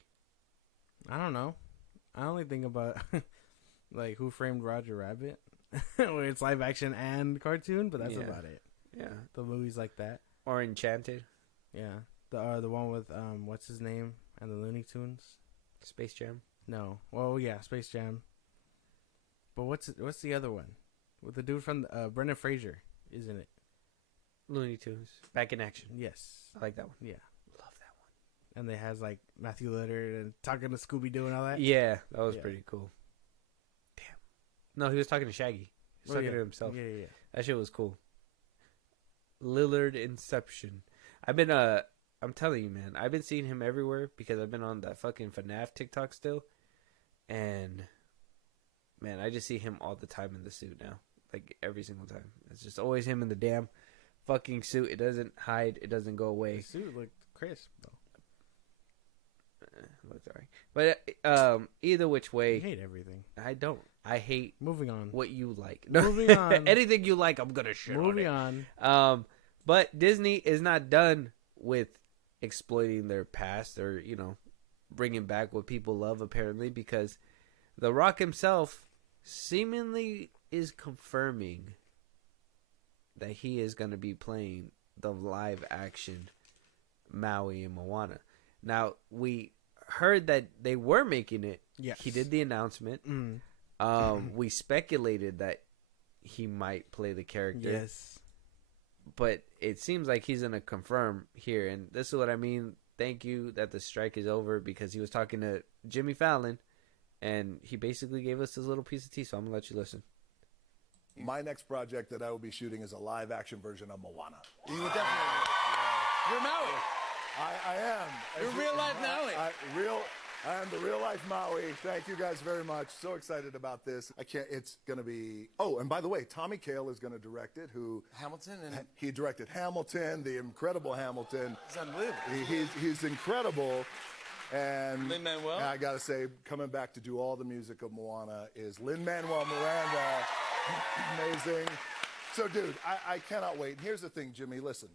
I don't know. I only think about... like Who Framed Roger Rabbit, where it's live action and cartoon, but that's about it. Yeah, the movies like that, or Enchanted. Yeah, the one with what's his name and the Looney Tunes, Space Jam. No, well yeah, Space Jam. But what's the other one with the dude from Brendan Fraser, isn't it? Looney Tunes, Back in Action. Yes, I like that one. Yeah, love that one. And they has like Matthew Lillard and talking to Scooby Doo and all that. Yeah, that was pretty cool. No, he was talking to Shaggy. He was talking to himself. Yeah. That shit was cool. Lillard Inception. I'm telling you, man. I've been seeing him everywhere because I've been on that fucking FNAF TikTok still. And, man, I just see him all the time in the suit now. Like, every single time. It's just always him in the damn fucking suit. It doesn't hide. It doesn't go away. The suit looked crisp, though. Looks alright. But, either which way. I hate everything. I don't. I hate moving on what you like. Moving on. Anything you like, I'm gonna shit moving on. But Disney is not done with exploiting their past or bringing back what people love. Apparently, because The Rock himself seemingly is confirming that he is gonna be playing the live action Maui and Moana. Now we heard that they were making it. Yes. He did the announcement. We speculated that he might play the character. Yes. But it seems like he's going to confirm here. And this is what I mean. Thank you that the strike is over, because he was talking to Jimmy Fallon and he basically gave us this little piece of tea. So I'm going to let you listen. My next project that I will be shooting is a live-action version of Moana. You would definitely. You're Maui. I am. You're real life Maui. I am the real life Maui. Thank you guys very much. So excited about this. It's gonna be. Oh, and by the way, Tommy Kail is gonna direct it. Hamilton and He directed Hamilton, the incredible Hamilton. it's unbelievable. He's incredible. And Lin-Manuel? I gotta say, coming back to do all the music of Moana is Lin-Manuel Miranda. Amazing. So, dude, I cannot wait. And here's the thing, Jimmy. Listen.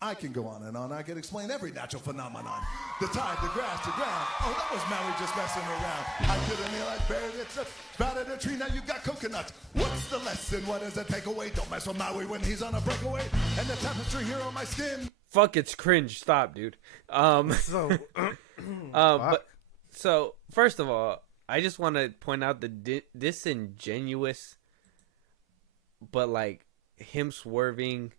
I can go on and on. I can explain every natural phenomenon. The tide, the grass, the ground. Oh, that was Maui just messing around. I did a meal, I buried it, sprouted a tree, now you got coconuts. What's the lesson? What is the takeaway? Don't mess with Maui when he's on a breakaway. And the tapestry here on my skin. Fuck, it's cringe. Stop, dude. So first of all, I just want to point out the disingenuous, but like him swerving,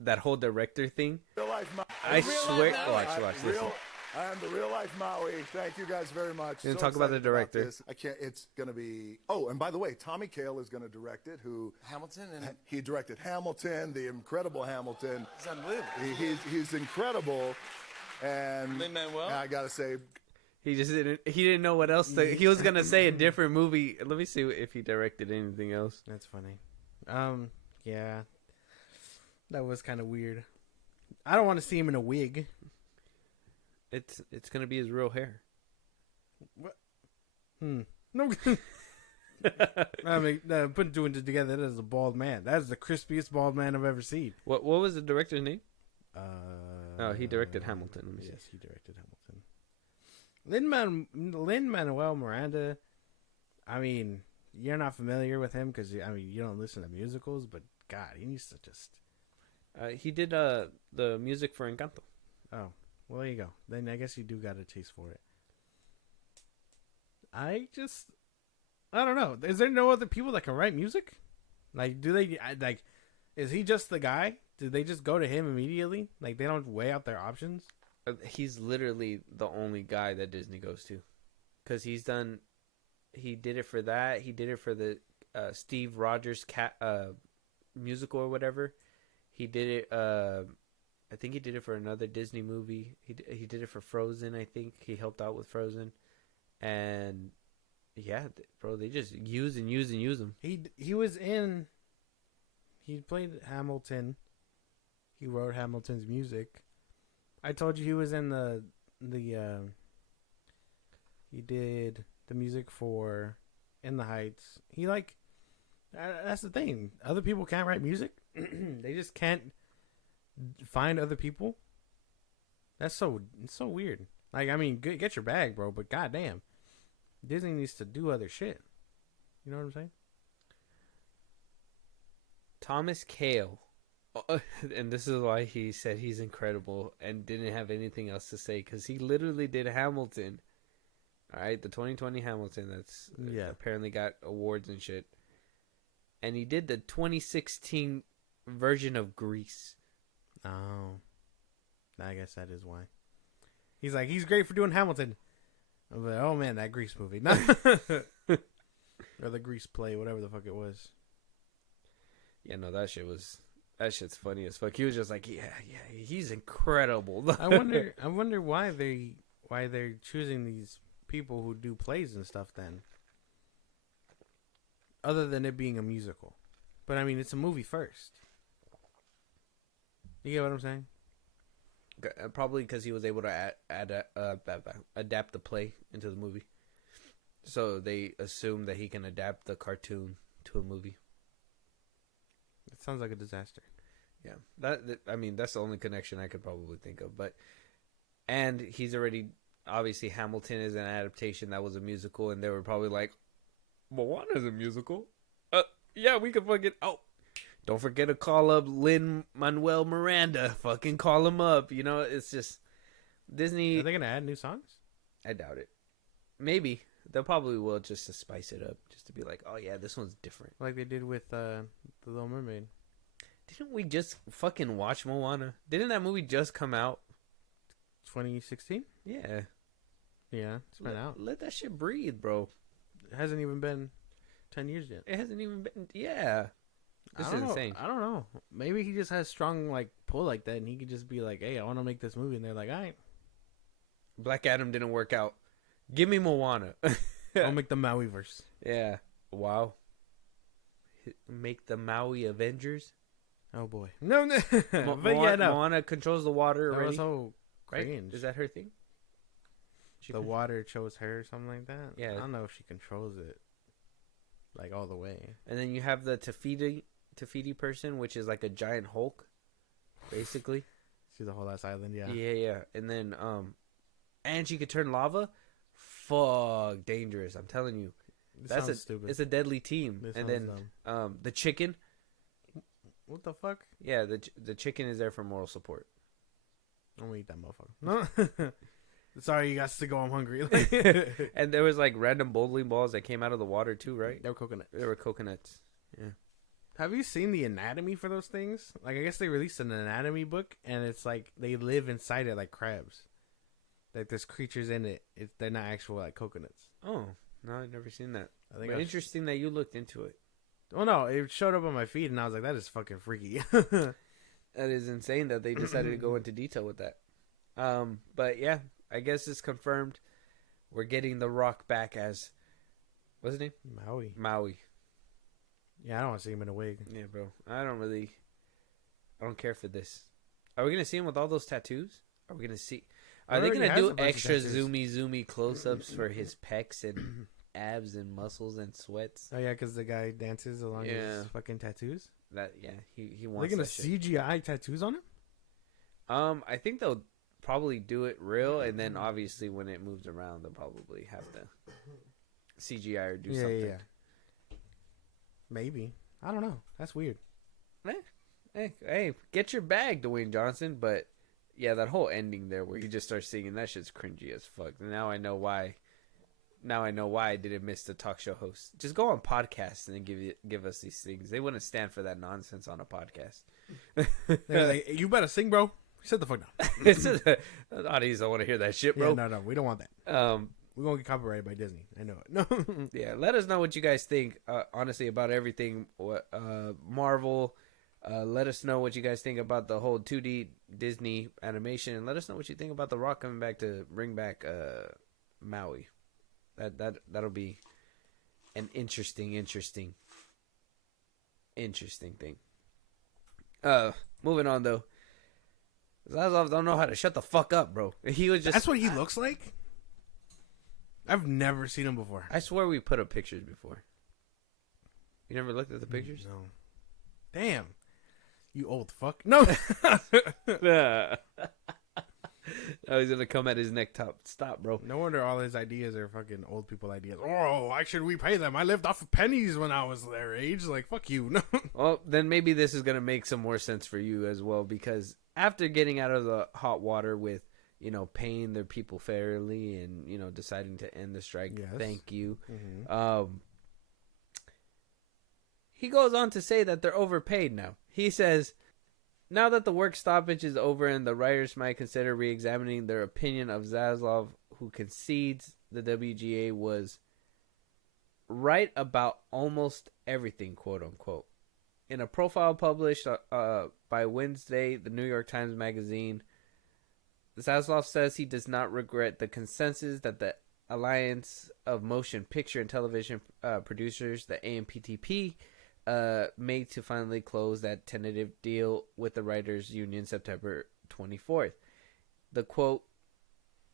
that whole director thing. Real life I swear. Watch, listen. I am the real life Maui. Thank you guys very much. Didn't talk about the director. I can't. It's gonna be. Oh, and by the way, Tommy Kail is gonna direct it. Hamilton and He directed Hamilton, the incredible Hamilton. it's unbelievable. He's incredible. And Lin-Manuel? I gotta say, He just didn't. He didn't know what else. He was gonna say a different movie. Let me see if he directed anything else. That's funny. Yeah. That was kind of weird. I don't want to see him in a wig. It's gonna be his real hair. No. I mean, putting two and two together, that is a bald man. That is the crispiest bald man I've ever seen. What was the director's name? Oh, he directed Hamilton. Let me see. Yes, he directed Hamilton. Lin-Manuel Miranda. I mean, you're not familiar with him because you don't listen to musicals, but God, he needs to just. He did the music for Encanto. Oh, well, there you go. Then I guess you do got a taste for it. I don't know. Is there no other people that can write music? Like, is he just the guy? Did they just go to him immediately? Like, they don't weigh out their options? He's literally the only guy that Disney goes to, because he did it for that. He did it for the Steve Rogers musical or whatever. He did it. I think he did it for another Disney movie. He did it for Frozen. I think he helped out with Frozen, and yeah, bro, they just use him. He was in. He played Hamilton. He wrote Hamilton's music. I told you he was in the he did the music for In the Heights. That's the thing. Other people can't write music. They just can't find other people. It's so weird. Like, I mean, get your bag, bro, but goddamn, Disney needs to do other shit. You know what I'm saying? Thomas Kail, and this is why he said he's incredible and didn't have anything else to say, because he literally did Hamilton. All right, the 2020 Hamilton that's apparently got awards and shit. And he did the 2016 version of Grease. Oh, I guess that is why. He's great for doing Hamilton. But, oh man, that Grease movie. Or the Grease play, whatever the fuck it was. Yeah, no, that shit's funny as fuck. He was just like, yeah, he's incredible. I wonder why they're choosing these people who do plays and stuff then. Other than it being a musical. But I mean, it's a movie first. You get what I'm saying? Probably because he was able to adapt the play into the movie. So they assume that he can adapt the cartoon to a movie. It sounds like a disaster. Yeah, I mean, that's the only connection I could probably think of. And he's already, obviously, Hamilton is an adaptation that was a musical, and they were probably like, Moana's a musical. Yeah, we could fucking. Oh, don't forget to call up Lin-Manuel Miranda. Fucking call him up. You know, it's just Disney. Are they gonna add new songs? I doubt it. Maybe they'll probably will, just to spice it up, just to be like, oh yeah, this one's different, like they did with the Little Mermaid. Didn't we just fucking watch Moana? Didn't that movie just come out? 2016? Yeah. Yeah, it's been out. Let that shit breathe, bro. It hasn't even been. 10 years yet. It hasn't even been. Yeah. This I is don't know. insane. I don't know. Maybe he just has strong like pull like that, and he could just be like, "Hey, I want to make this movie," and they're like, "All right, Black Adam didn't work out. Give me Moana. I'll make the Mauiverse." Yeah. Wow. Make the Maui Avengers. Oh boy, no, no. But Moana, yeah, no. Moana controls the water That already. was so right? cringe. Is that her thing? The water chose her or something like that? Yeah. I don't know if she controls it like all the way. And then you have the Tafiti person, which is like a giant Hulk, basically. She's a whole ass island, yeah. Yeah. And then and she could turn lava. Fuck, dangerous. I'm telling you. This That's sounds stupid. It's a deadly team. This And sounds then the chicken. What the fuck? Yeah, the chicken is there for moral support. I'm gonna eat that motherfucker. No. Sorry, you guys to go. I'm hungry. And there was like random bowling balls that came out of the water too, right? They're coconut. They were coconuts. Yeah. Have you seen the anatomy for those things? Like, I guess they released an anatomy book, and it's like they live inside it like crabs. Like there's creatures in it. They're not actual like coconuts. Oh, no, I've never seen that. I think But I interesting that you looked into it. Well, no, it showed up on my feed, and I was like, that is fucking freaky. That is insane that they decided to go into detail with that. But yeah, I guess it's confirmed. We're getting The Rock back as, what's his name? Maui. Maui. Yeah, I don't want to see him in a wig. Yeah, bro. I don't care for this. Are we gonna see him with all those tattoos? Are we gonna see? Are they already gonna has do a bunch of extra tattoos. zoomy close-ups for his pecs and abs and muscles and sweats? Oh yeah, because the guy dances along Yeah. his fucking tattoos. That he They're wants. gonna That shit. CGI tattoos on him. I think they'll probably do it real, and then obviously when it moves around, they'll probably have to CGI or do something. Yeah. Maybe. I don't know. That's weird. Hey, get your bag, Dwayne Johnson. But yeah, that whole ending there where you just start singing, that shit's cringy as fuck. Now I know why. Now I know why I didn't miss the talk show host. Just go on podcasts and then give us these things. They wouldn't stand for that nonsense on a podcast. They're like, you better sing, bro. Sit the fuck down. The audience don't want to hear that shit, bro. Yeah, no, we don't want that. We're gonna get copyrighted by Disney. I know it. No. Yeah, let us know what you guys think, honestly, about everything. Marvel. Let us know what you guys think about the whole 2D Disney animation, and let us know what you think about The Rock coming back to bring back Maui. That'll be an interesting thing. Moving on though. Zaslav don't know how to shut the fuck up, bro. He was just. That's what he looks like. I've never seen him before. I swear we put up pictures before. You never looked at the pictures? No. Damn. You old fuck. No. Oh, he's gonna come at his neck top. Stop, bro. No wonder all his ideas are fucking old people ideas. Oh, why should we pay them? I lived off of pennies when I was their age. Like, fuck you. No. Well, then maybe this is gonna make some more sense for you as well, because after getting out of the hot water with, paying their people fairly and, deciding to end the strike, Yes. thank you. Mm-hmm. He goes on to say that they're overpaid now. He says, now that the work stoppage is over and the writers might consider re-examining their opinion of Zaslav, who concedes the WGA was right about almost everything, quote unquote. In a profile published by Wednesday, the New York Times Magazine, Zaslav says he does not regret the consensus that the Alliance of Motion Picture and Television Producers, the AMPTP, made to finally close that tentative deal with the Writers Union September 24th. The quote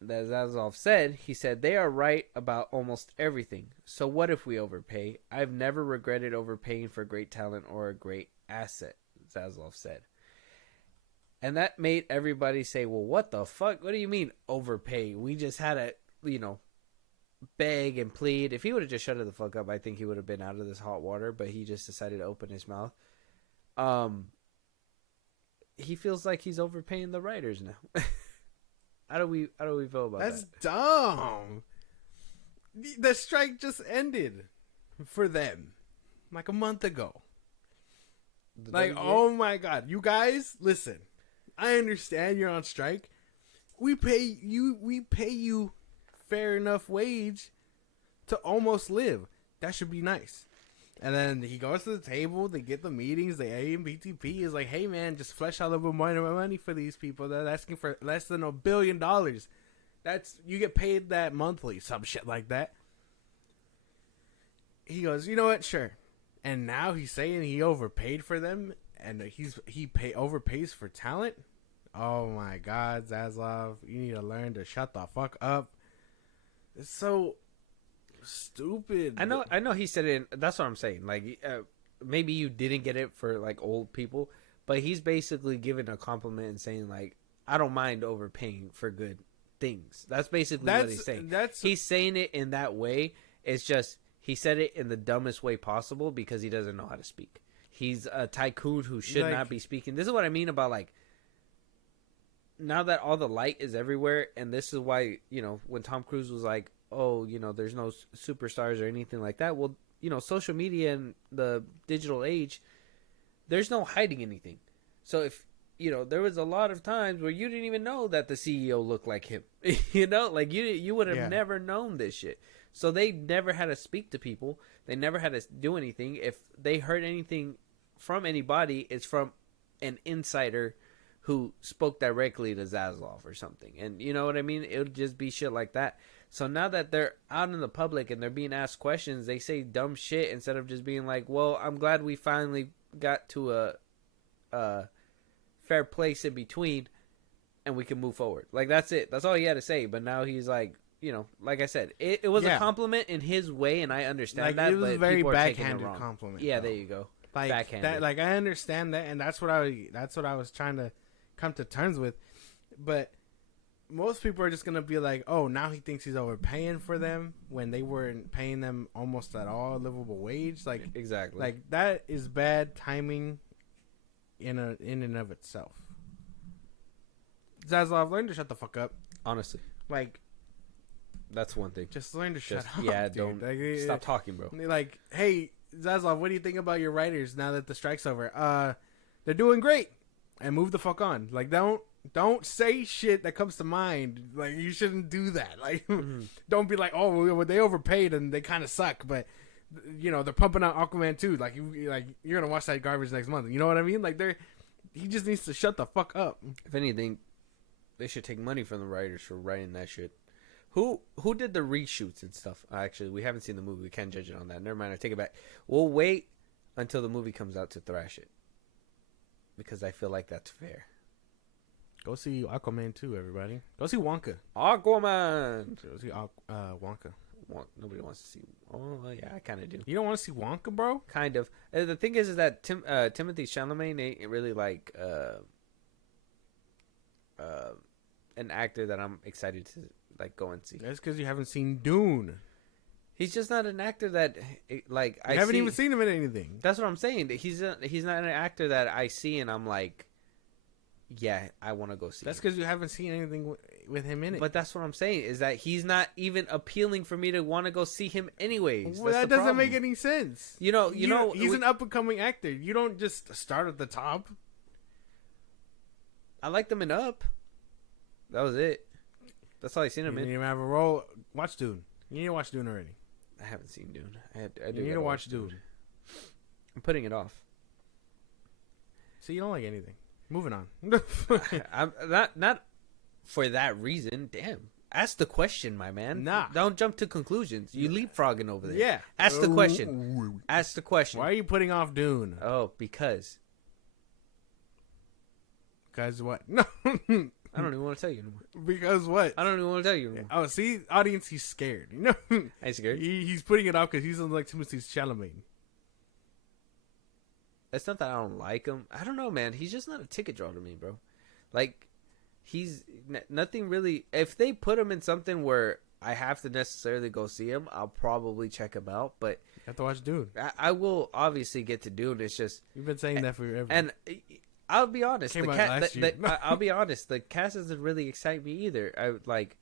that Zaslav said, he said, "They are right about almost everything. So what if we overpay? I've never regretted overpaying for great talent or a great asset," Zaslav said. And that made everybody say, well, what the fuck? What do you mean overpay? We just had to, beg and plead. If he would have just shut it the fuck up, I think he would have been out of this hot water, but he just decided to open his mouth. He feels like he's overpaying the writers now. How do we feel about That's that? dumb. The strike just ended for them like a month ago. Like, oh my god. You guys, listen. I understand you're on strike. We pay you fair enough wage to almost live. That should be nice. And then he goes to the table. They get the meetings. The AMBTP is like, hey, man, just flesh out a little bit more money for these people. They're asking for less than $1 billion. You get paid that monthly, some shit like that. He goes, you know what? Sure. And now he's saying he overpaid for them, and he overpays for talent. Oh my God, Zaslav, you need to learn to shut the fuck up. It's so stupid. I know he said it. That's what I'm saying. Like, maybe you didn't get it for like old people, but he's basically giving a compliment and saying like, I don't mind overpaying for good things. That's basically what he's saying. He's saying it in that way. It's just he said it in the dumbest way possible because he doesn't know how to speak. He's a tycoon who should not be speaking. This is what I mean about like, now that all the light is everywhere, and this is why, you know, when Tom Cruise was like, oh, you know, there's no superstars or anything like that. Well, you know, social media and the digital age, there's no hiding anything. So if, you know, there was a lot of times where you didn't even know that the CEO looked like him. You know, like you would have never known this shit. So they never had to speak to people. They never had to do anything. If they heard anything from anybody, it's from an insider who spoke directly to Zaslav or something. And you know what I mean? It would just be shit like that. So now that they're out in the public and they're being asked questions, they say dumb shit instead of just being like, well, I'm glad we finally got to a fair place in between and we can move forward. Like, that's it. That's all he had to say. But now he's like, you know, like I said, it was a compliment in his way, and I understand like, that. It was but a very people are taking it backhanded wrong. compliment. Yeah, though. there you go. Like Backhanded. that, like I understand that, and that's what I was trying to come to terms with. But most people are just gonna be like, "Oh, now he thinks he's overpaying for them when they weren't paying them almost at all livable wage." Like exactly. like that is bad timing in and of itself. Zaslav, learn to shut the fuck up. Honestly, Like, that's one thing. just learn to shut Just, up. yeah, dude. don't Like, stop talking, bro. Like, hey, Zaslav, what do you think about your writers now that the strike's over? They're doing great. And move the fuck on. Like, don't say shit that comes to mind. Like, you shouldn't do that. Like, don't be like, oh, well, they overpaid and they kind of suck, but you know they're pumping out Aquaman 2. Like, you're gonna watch that garbage next month. You know what I mean? Like, he just needs to shut the fuck up. If anything, they should take money from the writers for writing that shit. Who did the reshoots and stuff? Actually, we haven't seen the movie. We can't judge it on that. Never mind. I take it back. We'll wait until the movie comes out to thrash it, because I feel like that's fair. Go see Aquaman 2, everybody. Go see Wonka. Aquaman. Go see Wonka. Nobody wants to see. Oh yeah, I kind of do. You don't want to see Wonka, bro? Kind of. The thing is that Timothy Chalamet ain't really like an actor that I'm excited to like go and see. That's because you haven't seen Dune. He's just not an actor that like I haven't even seen him in anything. That's what I'm saying. He's not an actor that I see and I'm like, yeah, I want to go see. That's him. because you haven't seen anything with him in it. But that's what I'm saying is that he's not even appealing for me to want to go see him anyways. Well, that doesn't make any sense. You know, he's an up and coming actor. You don't just start at the top. I liked him in Up. That was it. That's all I seen him You in. didn't even have a role. Watch Dune. You need to watch Dune already. I haven't seen Dune. I You need to watch Dune. I'm putting it off. See, you don't like anything. Moving on. I'm not for that reason. Damn. Ask the question, my man. Nah. Don't jump to conclusions. You leapfrogging over there. Yeah. Ask the question. Ask the question. Why are you putting off Dune? Oh, because. Because what? No. I don't even want to tell you anymore. Because what? I don't even want to tell you anymore. Oh, see, audience, he's scared. You know, I ain't scared. he's putting it off because he's like Timothy Chalamet. It's not that I don't like him. I don't know, man. He's just not a ticket draw to me, bro. Like, he's nothing really. If they put him in something where I have to necessarily go see him, I'll probably check him out. But You have to watch Dune. I will obviously get to Dune. It's just. You've been saying that forever. And I'll be honest. Came out last year. I'll be honest. The cast doesn't really excite me either. I like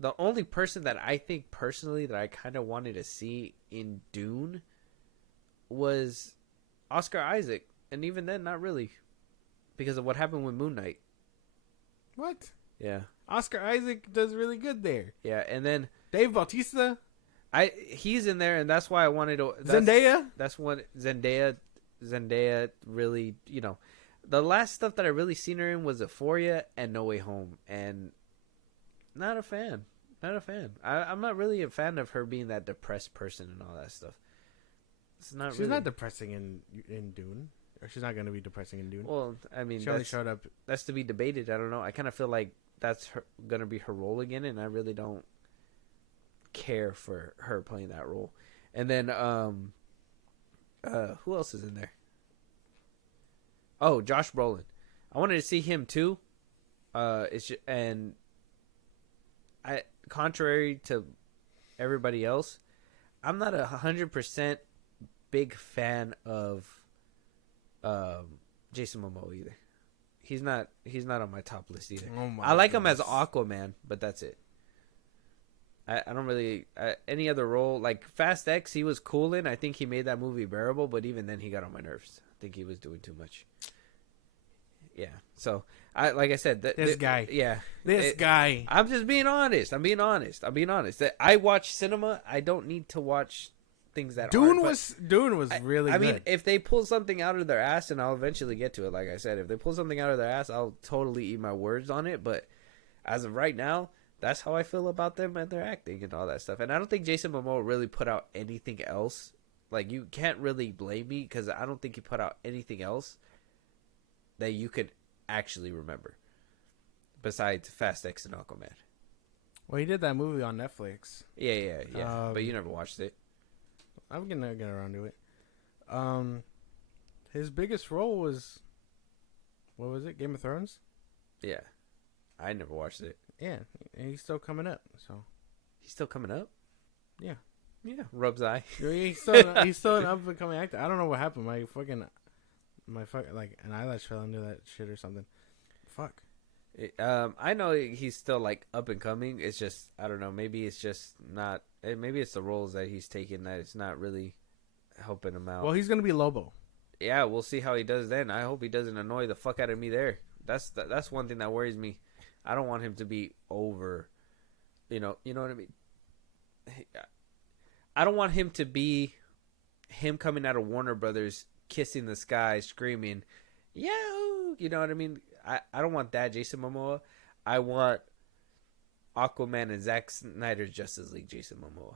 the only person that I think personally that I kind of wanted to see in Dune was Oscar Isaac, and even then, not really, because of what happened with Moon Knight. What? Yeah, Oscar Isaac does really good there. yeah, and then Dave Bautista. He's in there, and that's why I wanted to. Zendaya. That's what Zendaya really, the last stuff that I really seen her in was Euphoria and No Way Home, and not a fan. Not a fan. I'm not really a fan of her being that depressed person and all that stuff. It's not. She's not depressing in Dune, or she's not going to be depressing in Dune. Well, I mean, she only showed up. That's to be debated. I don't know. I kind of feel like that's going to be her role again, and I really don't care for her playing that role. And then, who else is in there? Oh, Josh Brolin. I wanted to see him too. Contrary to everybody else, I'm not 100% big fan of Jason Momoa either. He's not on my top list either. Oh my I like him as goodness. Aquaman, but that's it. I don't really any other role like Fast X. He was cool in. I think he made that movie bearable, but even then, he got on my nerves. I think he was doing too much. Yeah. So like I said, This guy. Yeah. This guy. I'm just being honest. I'm being honest. I watch cinema. I don't need to watch things that Dune aren't, was really. I good. mean, if they pull something out of their ass, and I'll eventually get to it. Like I said, if they pull something out of their ass, I'll totally eat my words on it. But as of right now, that's how I feel about them and their acting and all that stuff. And I don't think Jason Momoa really put out anything else. Like, you can't really blame me because I don't think he put out anything else that you could actually remember besides Fast X and Aquaman. Well, he did that movie on Netflix. Yeah. But you never watched it. I'm gonna get around to it. His biggest role was, what was it? Game of Thrones. Yeah, I never watched it. Yeah, and he's still coming up. So He's still coming up. yeah, Rubs eye. he's still an up and coming actor. I don't know what happened. My fucking like an eyelash fell into that shit or something. Fuck. I know he's still like up and coming. It's just I don't know. Maybe it's just not. Maybe it's the roles that he's taking that it's not really helping him out. Well, he's gonna be Lobo. Yeah, we'll see how he does then. I hope he doesn't annoy the fuck out of me there. That's one thing that worries me. I don't want him to be over. You know what I mean. I don't want him to be him coming out of Warner Brothers, kissing the sky, screaming, "Yo!" You know what I mean. I don't want that Jason Momoa. I want Aquaman and Zack Snyder's Justice League Jason Momoa.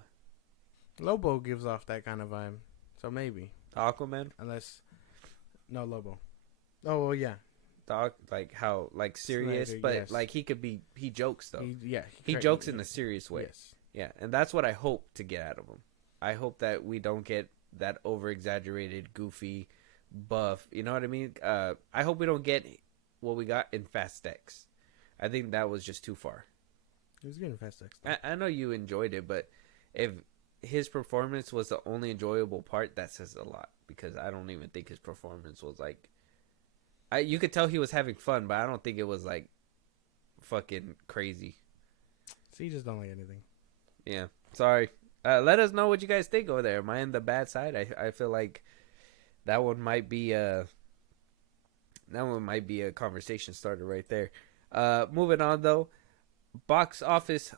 Lobo gives off that kind of vibe, so maybe Aquaman, unless no Lobo. Oh well, yeah. like how like serious, Snyder, but yes. like he jokes though. He He jokes in a serious way. Yes. Yeah, and that's what I hope to get out of him. I hope that we don't get that over exaggerated, goofy, buff. You know what I mean? I hope we don't get what we got in Fast X. I think that was just too far. He was getting Fast X. I know you enjoyed it, but if his performance was the only enjoyable part, that says a lot. Because I don't even think his performance was like... you could tell he was having fun, but I don't think it was like fucking crazy. So you just don't like anything. Yeah, sorry. Let us know what you guys think over there. Am I on the bad side? I feel like that one might be a conversation starter right there. Moving on though, box office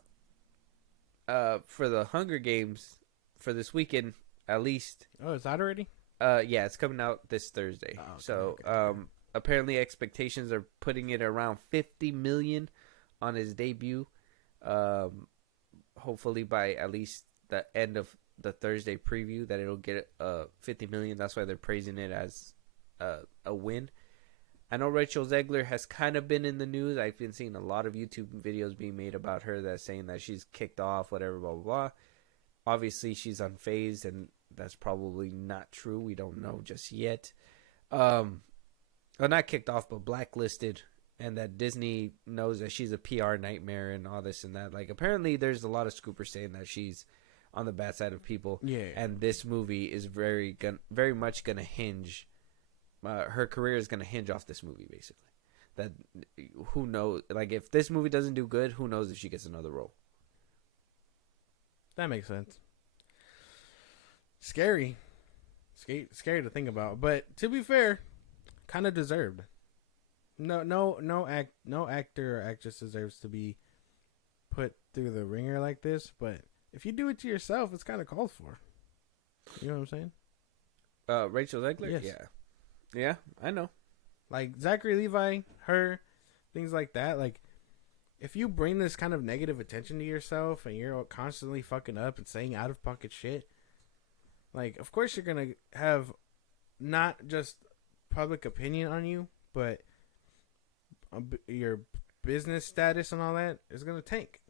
for the Hunger Games for this weekend at least. Oh, is that already? Yeah, it's coming out this Thursday. Oh, okay, Okay. Apparently expectations are putting it around 50 million on his debut. Hopefully by at least the end of the Thursday preview that it'll get 50 million. That's why they're praising it as a win. I know Rachel Zeggler has kind of been in the news. I've been seeing a lot of YouTube videos being made about her that's saying that she's kicked off, whatever, blah, blah, blah. Obviously, she's unfazed, and that's probably not true. We don't know just yet. Well, not kicked off, but blacklisted, and that Disney knows that she's a PR nightmare and all this and that. Like, apparently, there's a lot of scoopers saying that she's on the bad side of people. Yeah. And this movie is very much going to hinge. Her career is going to hinge off this movie, basically. That who knows? Like, if this movie doesn't do good, who knows if she gets another role? That makes sense. Scary to think about, but to be fair, kind of deserved. No actor or actress deserves to be put through the ringer like this, but if you do it to yourself, it's kind of called for. You know what I'm saying? Rachel Zeggler? Yes. Yeah. Yeah, I know. Like Zachary Levi, her, things like that. Like, if you bring this kind of negative attention to yourself and you're constantly fucking up and saying out of pocket shit, like, of course you're gonna have not just public opinion on you, but your business status and all that is gonna tank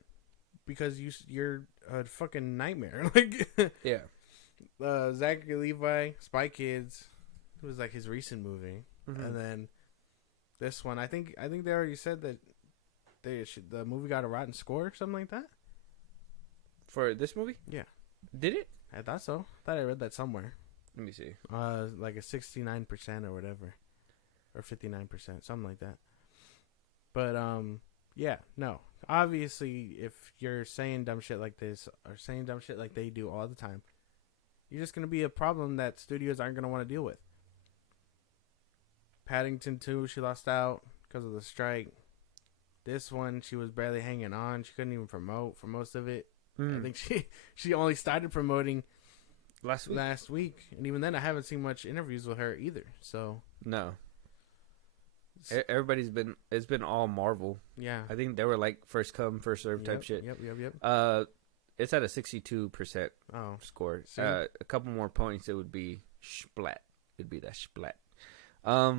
because you're a fucking nightmare. Like, Yeah. Zachary Levi, Spy Kids, was like his recent movie, and then this one. I think they already said that the movie got a rotten score or something like that. For this movie? Yeah. Did it? I thought so. I thought I read that somewhere. Let me see. Like a 69% or whatever, or 59%, something like that. But yeah, no. Obviously, if you're saying dumb shit like this or saying dumb shit like they do all the time, you're just gonna be a problem that studios aren't gonna want to deal with. Paddington 2, she lost out because of the strike. This one, she was barely hanging on. She couldn't even promote for most of it. I think she only started promoting last week, and even then, I haven't seen much interviews with her either. So No. It's been all Marvel. yeah, I think they were like first come, first serve type shit. Yep. It's at a 62% Oh, score. See? A couple more points, it would be splat. It'd be that splat. I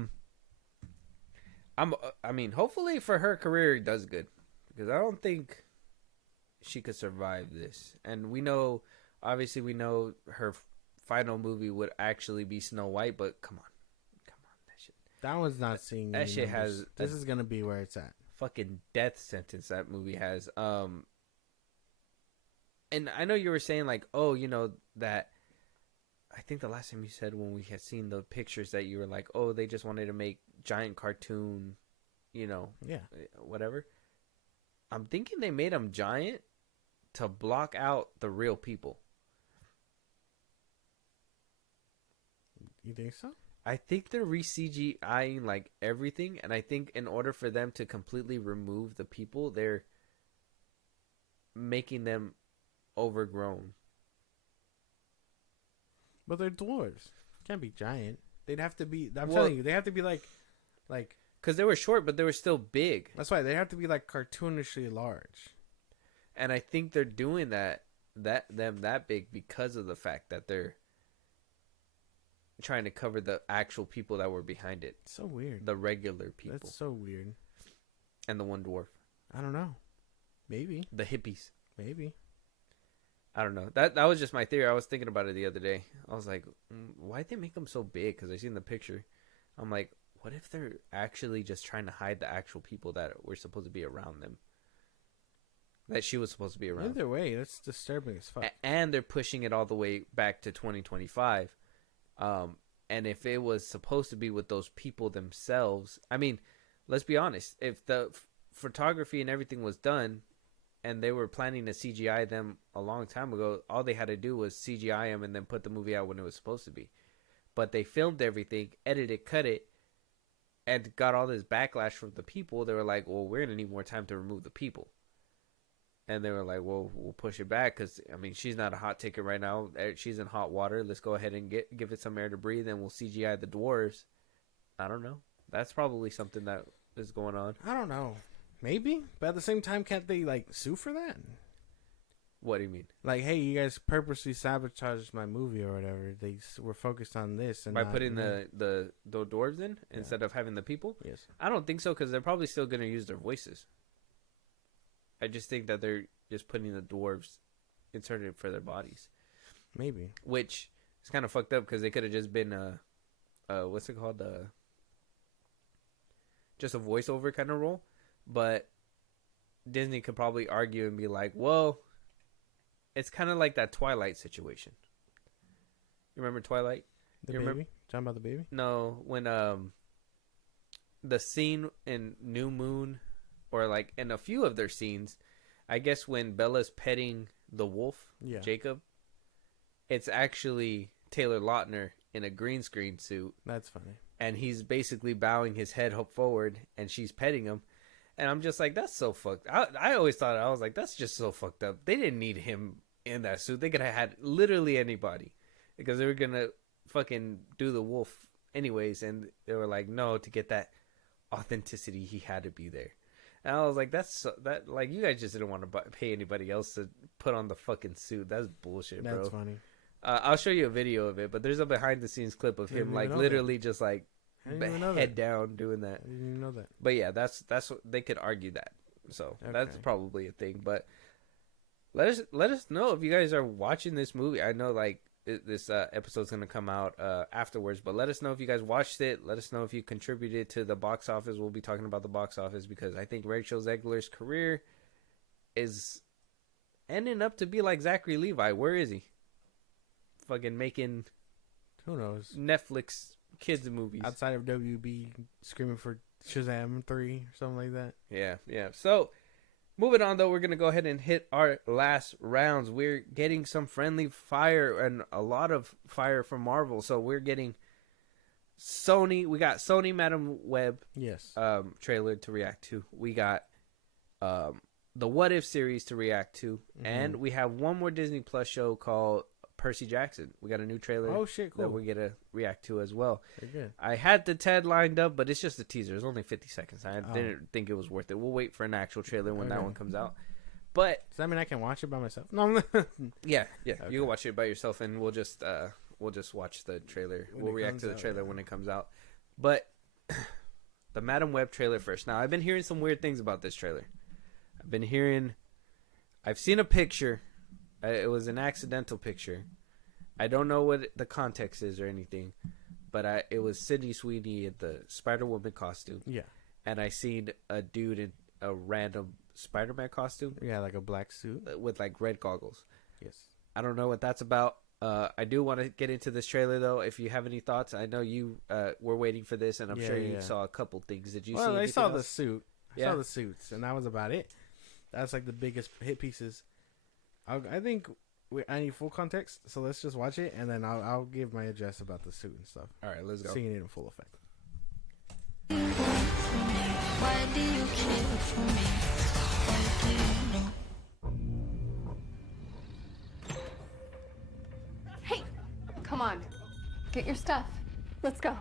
mean, hopefully for her career, it does good, because I don't think she could survive this. And obviously we know her final movie would actually be Snow White, but come on, that shit. that one's not seeing. That any shit numbers. has This is gonna be where it's at. Fucking death sentence that movie has. And I know you were saying like, oh, that. I think the last time you said when we had seen the pictures that you were like, oh, they just wanted to make giant cartoon, Yeah. whatever. I'm thinking they made them giant to block out the real people. You think so? I think they're re-CGIing like everything, and I think in order for them to completely remove the people, they're making them overgrown. But they're dwarves. Can't be giant. They'd have to be. I'm telling you, they have to be like. Because they were short, but they were still big. That's why they have to be like cartoonishly large. And I think they're doing that big because of the fact that they're trying to cover the actual people that were behind it. So weird. The regular people. That's so weird. And the one dwarf. I don't know. Maybe. The hippies. Maybe. I don't know. That was just my theory. I was thinking about it the other day. I was like, why'd they make them so big? Because I seen the picture. I'm like, what if they're actually just trying to hide the actual people that were supposed to be around them? That she was supposed to be around. Either way, that's disturbing as fuck. And they're pushing it all the way back to 2025. And if it was supposed to be with those people themselves, I mean, let's be honest. If the photography and everything was done, and they were planning to CGI them a long time ago, all they had to do was CGI them and then put the movie out when it was supposed to be. But they filmed everything, edited, cut it, and got all this backlash from the people. They were like, well, we're going to need more time to remove the people. And they were like, well, we'll push it back because, I mean, she's not a hot ticket right now. She's in hot water. Let's go ahead and give it some air to breathe, and we'll CGI the dwarves. I don't know. That's probably something that is going on. I don't know. Maybe. But at the same time, can't they, like, sue for that? What do you mean? Like, hey, you guys purposely sabotaged my movie or whatever. They were focused on this. And By not putting me. the dwarves in instead of having the people? Yes. I don't think so, because they're probably still going to use their voices. I just think that they're just putting the dwarves inserted for their bodies. Maybe. Which is kind of fucked up, because they could have just been, what's it called? Just a voiceover kind of role. But Disney could probably argue and be like, well, it's kind of like that Twilight situation. You remember Twilight? The You baby? remember- Talking about the baby? No, when the scene in New Moon, or like in a few of their scenes, I guess when Bella's petting the wolf, Yeah. Jacob, it's actually Taylor Lautner in a green screen suit, That's funny. and he's basically bowing his head forward, and she's petting him. And I'm just like, that's so fucked. I always thought, I was like, that's just so fucked up. They didn't need him in that suit. They could have had literally anybody because they were gonna fucking do the wolf anyways, and they were like, no, to get that authenticity, he had to be there. And I was like, that like you guys just didn't want to pay anybody else to put on the fucking suit. That's bullshit, bro. That's funny. I'll show you a video of it, but there's a behind the scenes clip of him like literally just like head down doing that. I didn't even know that. But yeah, that's what they could argue that. So that's probably a thing. But let us know if you guys are watching this movie. I know like this episode's gonna come out afterwards, but let us know if you guys watched it. Let us know if you contributed to the box office. We'll be talking about the box office because I think Rachel Zeggler's career is ending up to be like Zachary Levi. Where is he? Fucking making, who knows, Netflix kids movies outside of WB, screaming for Shazam 3 or something like that. Yeah. So moving on though, we're gonna go ahead and hit our last rounds. We're getting some friendly fire and a lot of fire from Marvel. So we're getting Sony. We got Sony Madam Web trailer to react to. We got the What If series to react to, and we have one more Disney Plus show called Percy Jackson. We got a new trailer that we're gonna react to as well. Very good. I had the TED lined up, but it's just a teaser. It's only 50 seconds. I didn't think it was worth it. We'll wait for an actual trailer when that one comes out. But does that mean I can watch it by myself? No. yeah. Okay. You can watch it by yourself, and we'll just watch the trailer. We'll react to the trailer when it comes out. But the Madam Web trailer first. Now I've been hearing some weird things about this trailer. I've seen a picture. It was an accidental picture. I don't know what the context is or anything, but it was Sydney Sweeney in the Spider-Woman costume. Yeah. And I seen a dude in a random Spider-Man costume. Yeah, like a black suit. With like red goggles. Yes. I don't know what that's about. I do want to get into this trailer though. If you have any thoughts, I know you were waiting for this, and I'm sure you saw a couple things. Did you see anything I saw else? the suit. I saw the suits, and that was about it. That's like the biggest hit pieces. I think I need full context, so let's just watch it, and then I'll give my address about the suit and stuff. All right, let's go. Seeing it in full effect. Why do you care for me? Why do you know? Hey, come on. Get your stuff. Let's go.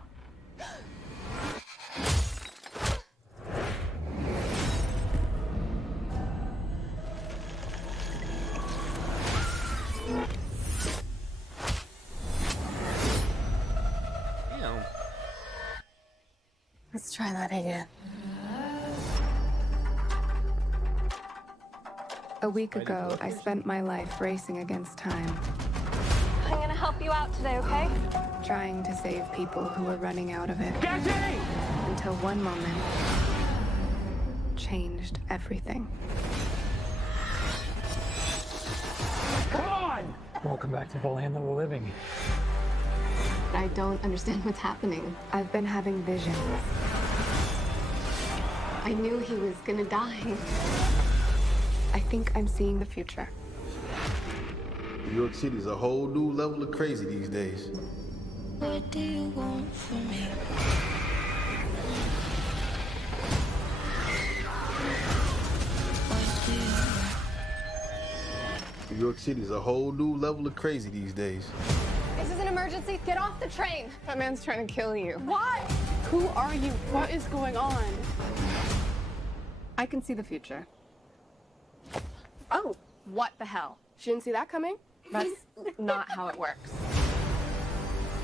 Let's try that again. A week ago, I spent my life racing against time, I'm gonna help you out today, okay? trying to save people who were running out of it. Until one moment changed everything. Welcome back to the land of the living. I don't understand what's happening. I've been having visions. I knew he was gonna die. I think I'm seeing the future. New York City's a whole new level of crazy these days. What do you want from me? What do you want? New York City's a whole new level of crazy these days. This is an emergency. Get off the train. That man's trying to kill you. What? Who are you? What is going on? I can see the future. Oh, what the hell? She didn't see that coming? That's not how it works.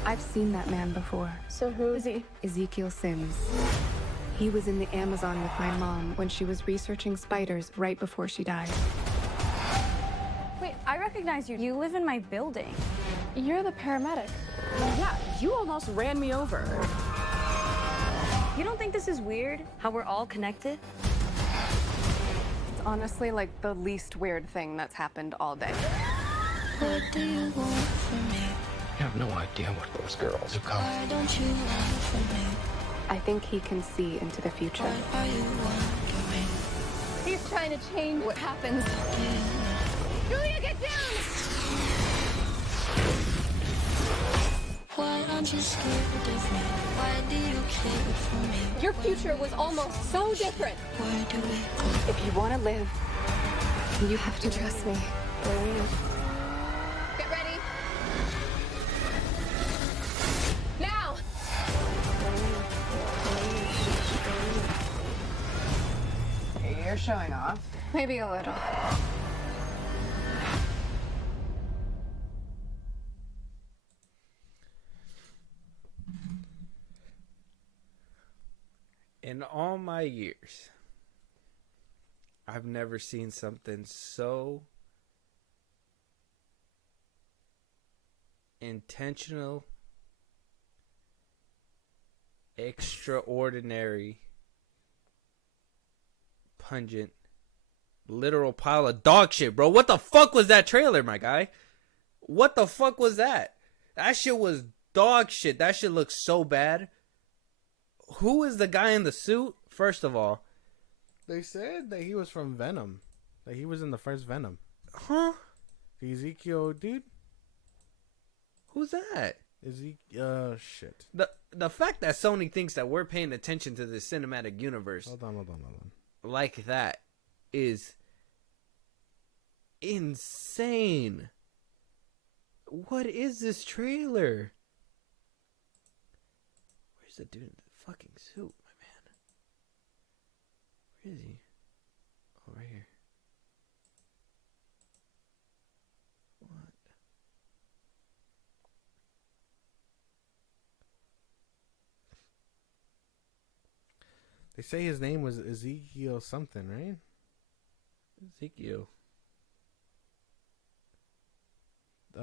I've seen that man before. So who is he? Ezekiel Sims. He was in the Amazon with my mom when she was researching spiders right before she died. Wait, I recognize you. You live in my building. You're the paramedic. Yeah, you almost ran me over. You don't think this is weird? How we're all connected? It's honestly like the least weird thing that's happened all day. What do you want from me? You have no idea what those girls have come. Why don't you want from me? I think he can see into the future. What are you wondering? He's trying to change what happens. Julia, get down! Why aren't you scared of me? Why do you care for me? Your future was almost so different. Where do we go? If you want to live, you have to trust me. you're showing off. Maybe a little. In all my years, I've never seen something so intentional, extraordinary, pungent, literal pile of dog shit, bro. What the fuck was that trailer, my guy? What the fuck was that? That shit was dog shit. That shit looks so bad. Who is the guy in the suit? First of all, They said that he was from Venom. That he was in the first Venom. huh? The Ezekiel dude? Who's that? Shit. The fact that Sony thinks that we're paying attention to this cinematic universe Hold on. like that is insane. What is this trailer? Where's the dude in the fucking suit, my man? Where is he? Oh, right here. What? They say his name was Ezekiel something, right? Ezekiel. They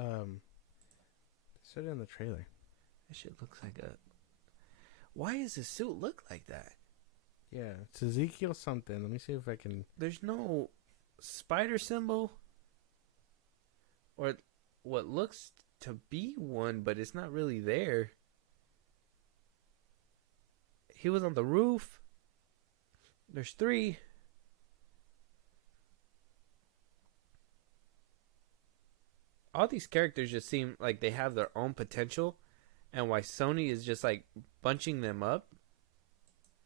said it in the trailer. That shit looks like a... Why does his suit look like that? Yeah, it's Ezekiel something. Let me see if I can... There's no spider symbol or what looks to be one, but it's not really there. He was on the roof. There's 3. All these characters just seem like they have their own potential, and why Sony is just like bunching them up,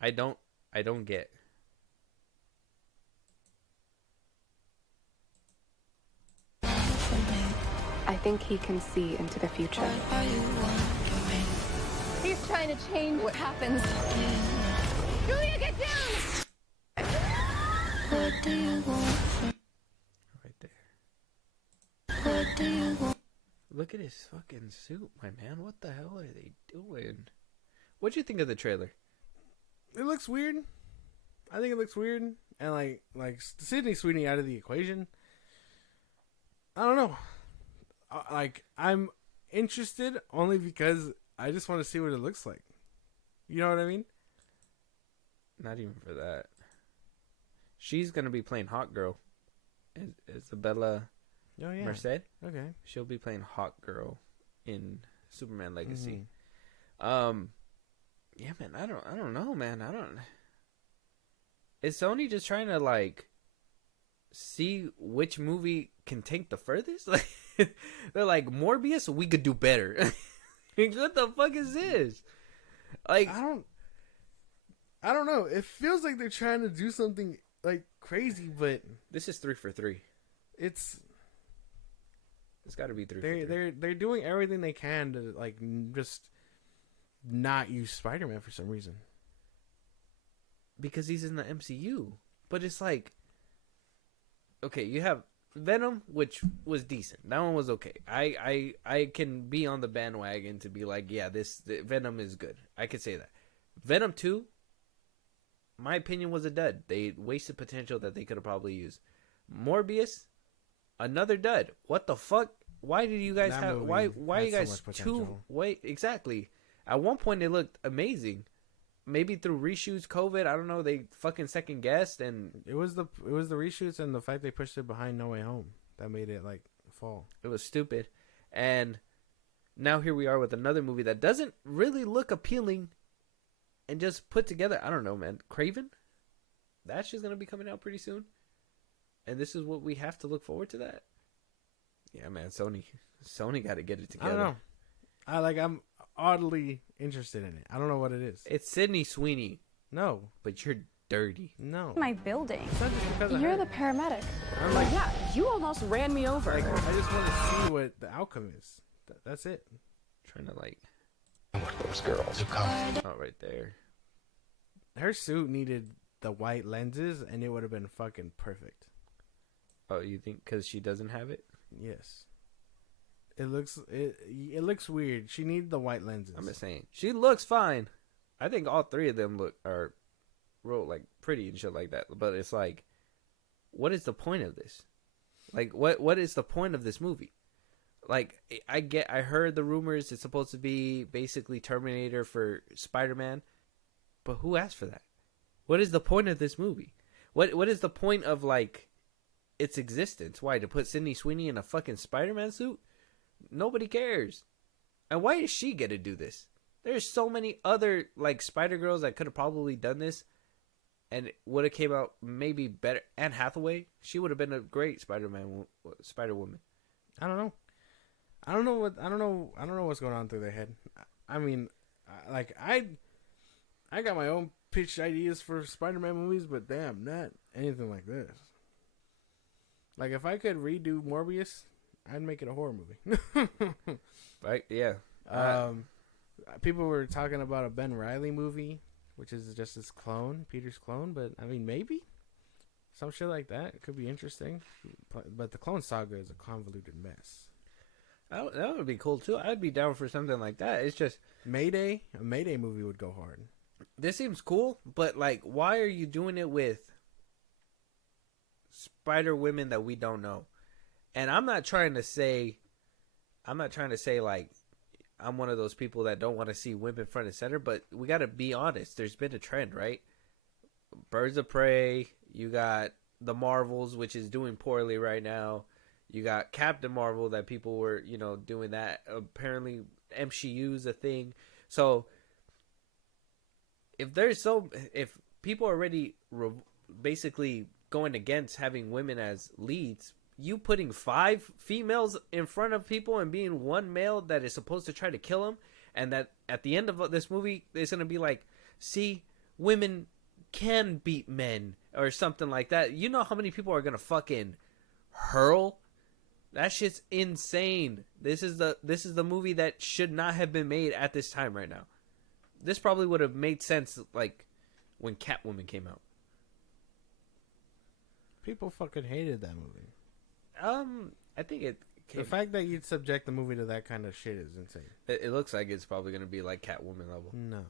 I don't get. I think he can see into the future. He's trying to change what happens. Julia, get down! What do you want? Right there. What do you want? Look at his fucking suit, my man. What the hell are they doing? What'd you think of the trailer? It looks weird. I think it looks weird. And like Sydney Sweeney out of the equation. I don't know. I'm interested only because I just want to see what it looks like. You know what I mean? Not even for that. She's gonna be playing Hawk Girl. Isabella Oh yeah. Merced. Okay. She'll be playing Hawk Girl in Superman Legacy. Mm-hmm. Yeah, man. I don't know, man. Is Sony just trying to like see which movie can tank the furthest? Like they're like, Morbius, we could do better. What the fuck is this? Like I don't know. It feels like they're trying to do something like crazy, but this is 3 for 3. It's got to be 3 for 3. they're doing everything they can to like just not use Spider-Man for some reason. Because he's in the MCU. But it's like, okay, you have Venom, which was decent. That one was okay. I can be on the bandwagon to be like, yeah, Venom is good. I could say that. Venom 2, my opinion, was a dud. They wasted potential that they could have probably used. Morbius, another dud. What the fuck? Why did you guys have? Why you guys too? Wait, exactly. At one point, it looked amazing. Maybe through reshoots, COVID, I don't know. They fucking second guessed, and it was the reshoots and the fact they pushed it behind No Way Home that made it like fall. It was stupid, and now here we are with another movie that doesn't really look appealing, and just put together. I don't know, man. Craven, that's just gonna be coming out pretty soon, and this is what we have to look forward to. That, yeah, man. Sony got to get it together. I don't know. I'm oddly interested in it. I don't know what it is. It's Sydney Sweeney. No, but you're dirty. No. My building. It's not just because of You're her. the paramedic. I'm like, Yeah, you almost ran me over. I just want to see what the outcome is. That's it. Trying to like. What those girls are coming. Oh, right there. Her suit needed the white lenses, and it would have been fucking perfect. Oh, you think because she doesn't have it? Yes. It looks weird. She needed the white lenses. I'm just saying. She looks fine. I think all three of them are real like pretty and shit like that. But it's like, what is the point of this? Like, what is the point of this movie? Like, I heard the rumors it's supposed to be basically Terminator for Spider-Man, but who asked for that? What is the point of this movie? What is the point of like its existence? Why, to put Sydney Sweeney in a fucking Spider-Man suit? Nobody cares. And why does she get to do this? There's so many other like Spider-Girls that could have probably done this and would have came out maybe better. Anne Hathaway, she would have been a great Spider-Woman. I don't know. I don't know what's going on through their head. I mean, I got my own pitch ideas for Spider-Man movies, but damn, not anything like this. Like, if I could redo Morbius, I'd make it a horror movie. Right? Yeah. People were talking about a Ben Reilly movie, which is just his clone, Peter's clone, but I mean, maybe some shit like that. It could be interesting. But the Clone Saga is a convoluted mess. That would be cool too. I'd be down for something like that. It's just A Mayday movie would go hard. This seems cool, but like, why are you doing it with Spider Women that we don't know? And I'm not trying to say like I'm one of those people that don't want to see women front and center, but we got to be honest. There's been a trend, right? Birds of Prey. You got the Marvels, which is doing poorly right now. You got Captain Marvel that people were, doing that. Apparently, MCU's a thing. So if people are already basically going against having women as leads, you putting 5 females in front of people and being one male that is supposed to try to kill him, and that at the end of this movie it's going to be like, see, women can beat men or something like that. You know how many people are going to fucking hurl? That shit's insane. This is the movie that should not have been made at this time right now. This probably would have made sense like when Catwoman came out. People fucking hated that movie. I think the fact that you'd subject the movie to that kind of shit is insane. It looks like it's probably going to be like Catwoman level. No.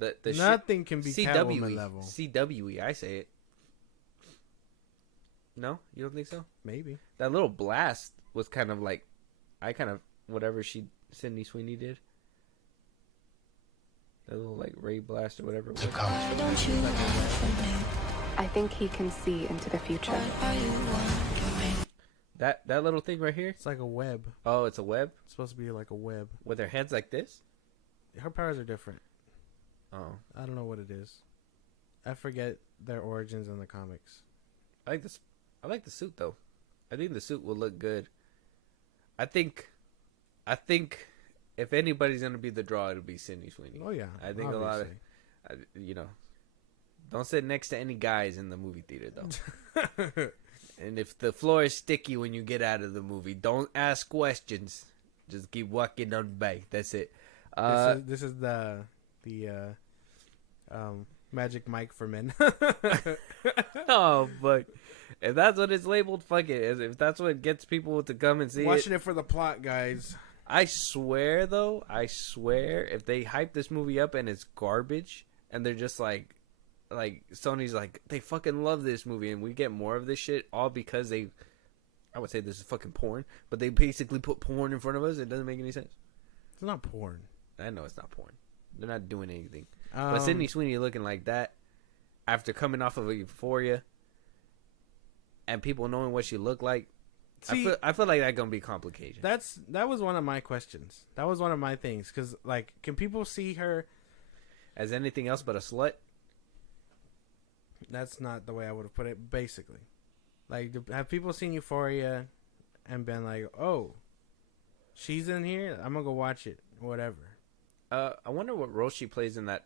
The Nothing can be Catwoman level. CWE, I say it. No? You don't think so? Maybe. That little blast was kind of like, whatever Sydney Sweeney did. That little like ray blast or whatever it was. Why don't you run from me? I think he can see into the future. Why are you wondering? That little thing right here? It's like a web. Oh, it's a web? It's supposed to be like a web. With her heads like this? Her powers are different. Oh. I don't know what it is. I forget their origins in the comics. I like the suit though. I think the suit will look good. I think if anybody's gonna be the draw, it'll be Sydney Sweeney. Oh yeah. I think obviously. A lot of, don't sit next to any guys in the movie theater though. And if the floor is sticky when you get out of the movie, don't ask questions. Just keep walking on by. That's it. This is the magic mic for men. Oh, but if that's what it's labeled, fuck it. If that's what gets people to come and see Watching it for the plot, guys. I swear, if they hype this movie up and it's garbage, and they're just like Sony's like, they fucking love this movie, and we get more of this shit, all because I would say this is fucking porn, but they basically put porn in front of us. It doesn't make any sense. It's not porn. I know it's not porn. They're not doing anything. But Sydney Sweeney looking like that after coming off of a Euphoria and people knowing what she looked like, see, I feel like that's gonna be complicated. That was one of my questions. That was one of my things, because like, can people see her as anything else but a slut? That's not the way I would have put it. Basically, like, have people seen Euphoria and been like, "Oh, she's in here. I'm gonna go watch it." Whatever. I wonder what role she plays in that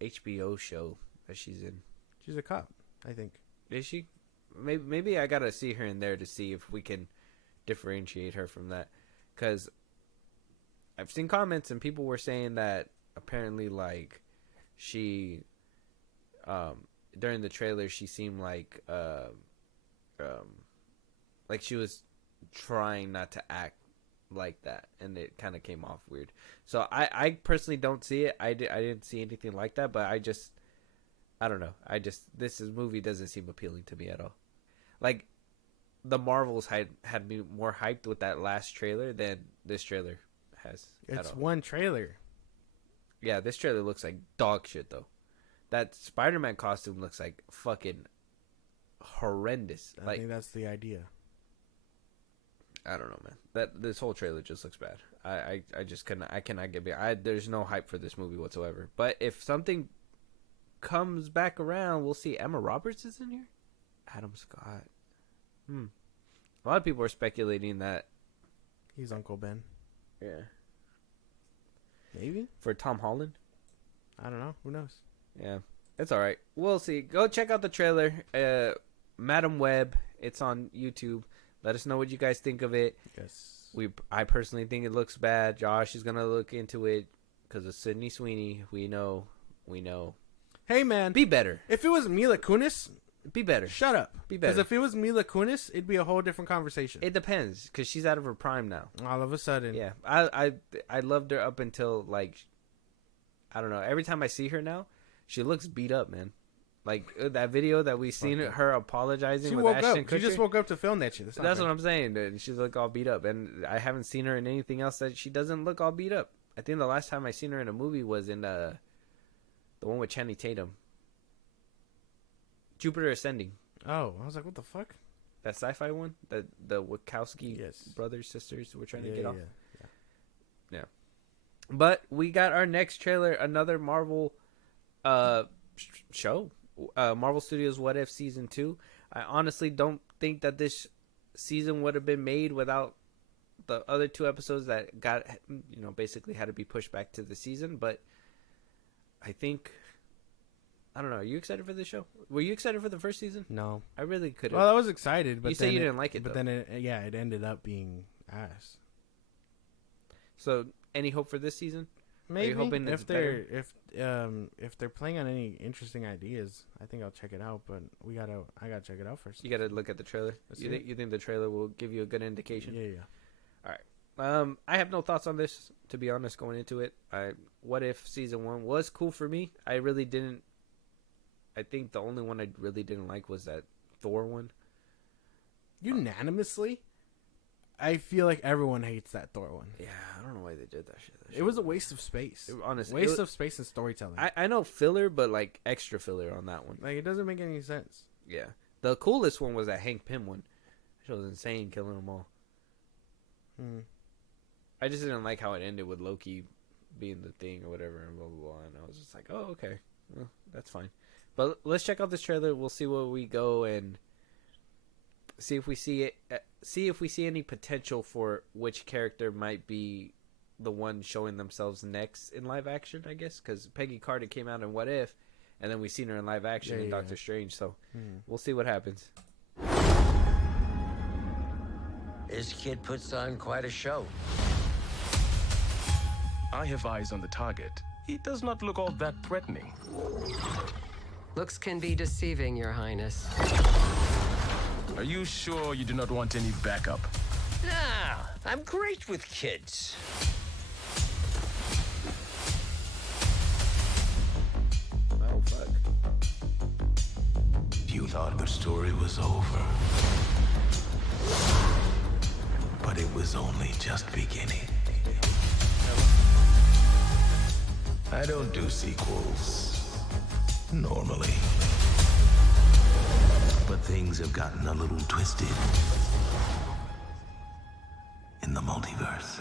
HBO show that she's in. She's a cop, I think. Is she? Maybe I gotta see her in there to see if we can differentiate her from that. Because I've seen comments and people were saying that apparently, like, she during the trailer she seemed like she was trying not to act like that, and it kind of came off weird. So I personally don't see it. I didn't see anything like that, but I don't know. This movie doesn't seem appealing to me at all. Like, the Marvels had me more hyped with that last trailer than this trailer has. It's one trailer. Yeah, this trailer looks like dog shit, though. That Spider-Man costume looks like fucking horrendous. I think that's the idea. I don't know, man. This whole trailer just looks bad. I just cannot get behind. There's no hype for this movie whatsoever. But if something comes back around, we'll see. Emma Roberts is in here. Adam Scott. A lot of people are speculating that he's Uncle Ben. Yeah. Maybe for Tom Holland. I don't know. Who knows? Yeah, it's all right. We'll see. Go check out the trailer. Madam Web. It's on YouTube. Let us know what you guys think of it. Yes. I personally think it looks bad. Josh is gonna look into it because of Sydney Sweeney. We know. Hey, man, be better. If it was Mila Kunis, be better. Shut up. Be better. Because if it was Mila Kunis, it'd be a whole different conversation. It depends, because she's out of her prime now. All of a sudden. Yeah. I loved her up until, like, I don't know. Every time I see her now, she looks beat up, man. Like, that video that we seen her apologizing she with woke Ashton up. Kutcher. She just woke up to film that shit. That's what I'm saying. And she's like all beat up. And I haven't seen her in anything else that she doesn't look all beat up. I think the last time I seen her in a movie was in the one with Channing Tatum. Jupiter Ascending. Oh, I was like, what the fuck? That sci-fi one? The Wachowski brothers, sisters were trying to get off? Yeah. But we got our next trailer, another Marvel show. Marvel Studios What If Season 2. I honestly don't think that this season would have been made without the other 2 episodes that got, basically had to be pushed back to the season. But I think... I don't know. Are you excited for this show? Were you excited for the first season? No. I really could have. Well, I was excited, but you say you didn't like it, but though. then it ended up being ass. So, any hope for this season? Maybe. Are you hoping if they're playing on any interesting ideas, I think I'll check it out. But I gotta check it out first. You gotta look at the trailer. You think the trailer will give you a good indication? Yeah. All right. I have no thoughts on this, to be honest. Going into it, What If Season 1 was cool for me. I really didn't. I think the only one I really didn't like was that Thor one. Unanimously, I feel like everyone hates that Thor one. Yeah, I don't know why they did that shit. It was a waste of space. Honestly, waste of space and storytelling. I know filler, but like extra filler on that one. Like, it doesn't make any sense. Yeah, the coolest one was that Hank Pym one. That was insane, killing them all. I just didn't like how it ended with Loki being the thing or whatever, and blah blah blah. And I was just like, oh, okay, well, that's fine. But let's check out this trailer. We'll see where we go and see if we see it. See if we see any potential for which character might be the one showing themselves next in live action. I guess because Peggy Carter came out in What If, and then we seen her in live action in Doctor Strange. So we'll see what happens. This kid puts on quite a show. I have eyes on the target. He does not look all that threatening. Looks can be deceiving, Your Highness. Are you sure you do not want any backup? Nah, I'm great with kids. Oh, fuck. You thought the story was over. But it was only just beginning. I don't do sequels. Normally. But things have gotten a little twisted in the multiverse.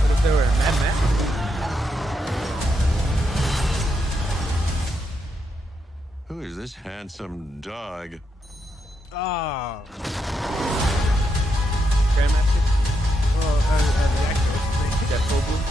What if they were a Mad Max? Who is this handsome dog? Oh. Grandmaster? Well, the actor. Jeff Goldblum?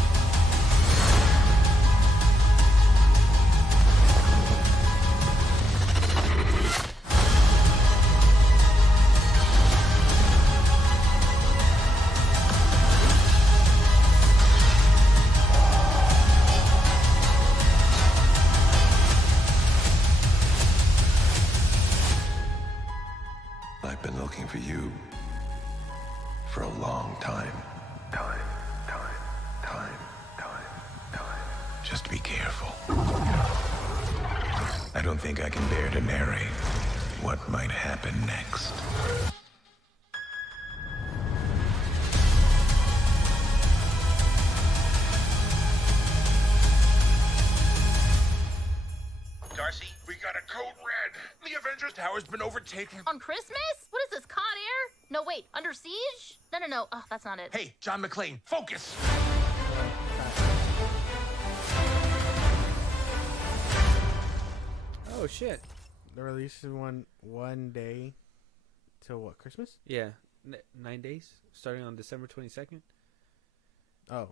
I've been looking for you for a long time. Time. Just be careful. I don't think I can bear to narrate what might happen next. Darcy, we got a code red. The Avengers Tower's been overtaken. On Christmas? What is this, Con Air? No, wait, Under Siege? No. Oh, that's not it. Hey, John McClane, focus. Oh shit! They're releasing one day till what, Christmas? Yeah, 9 days starting on December 22nd. Oh,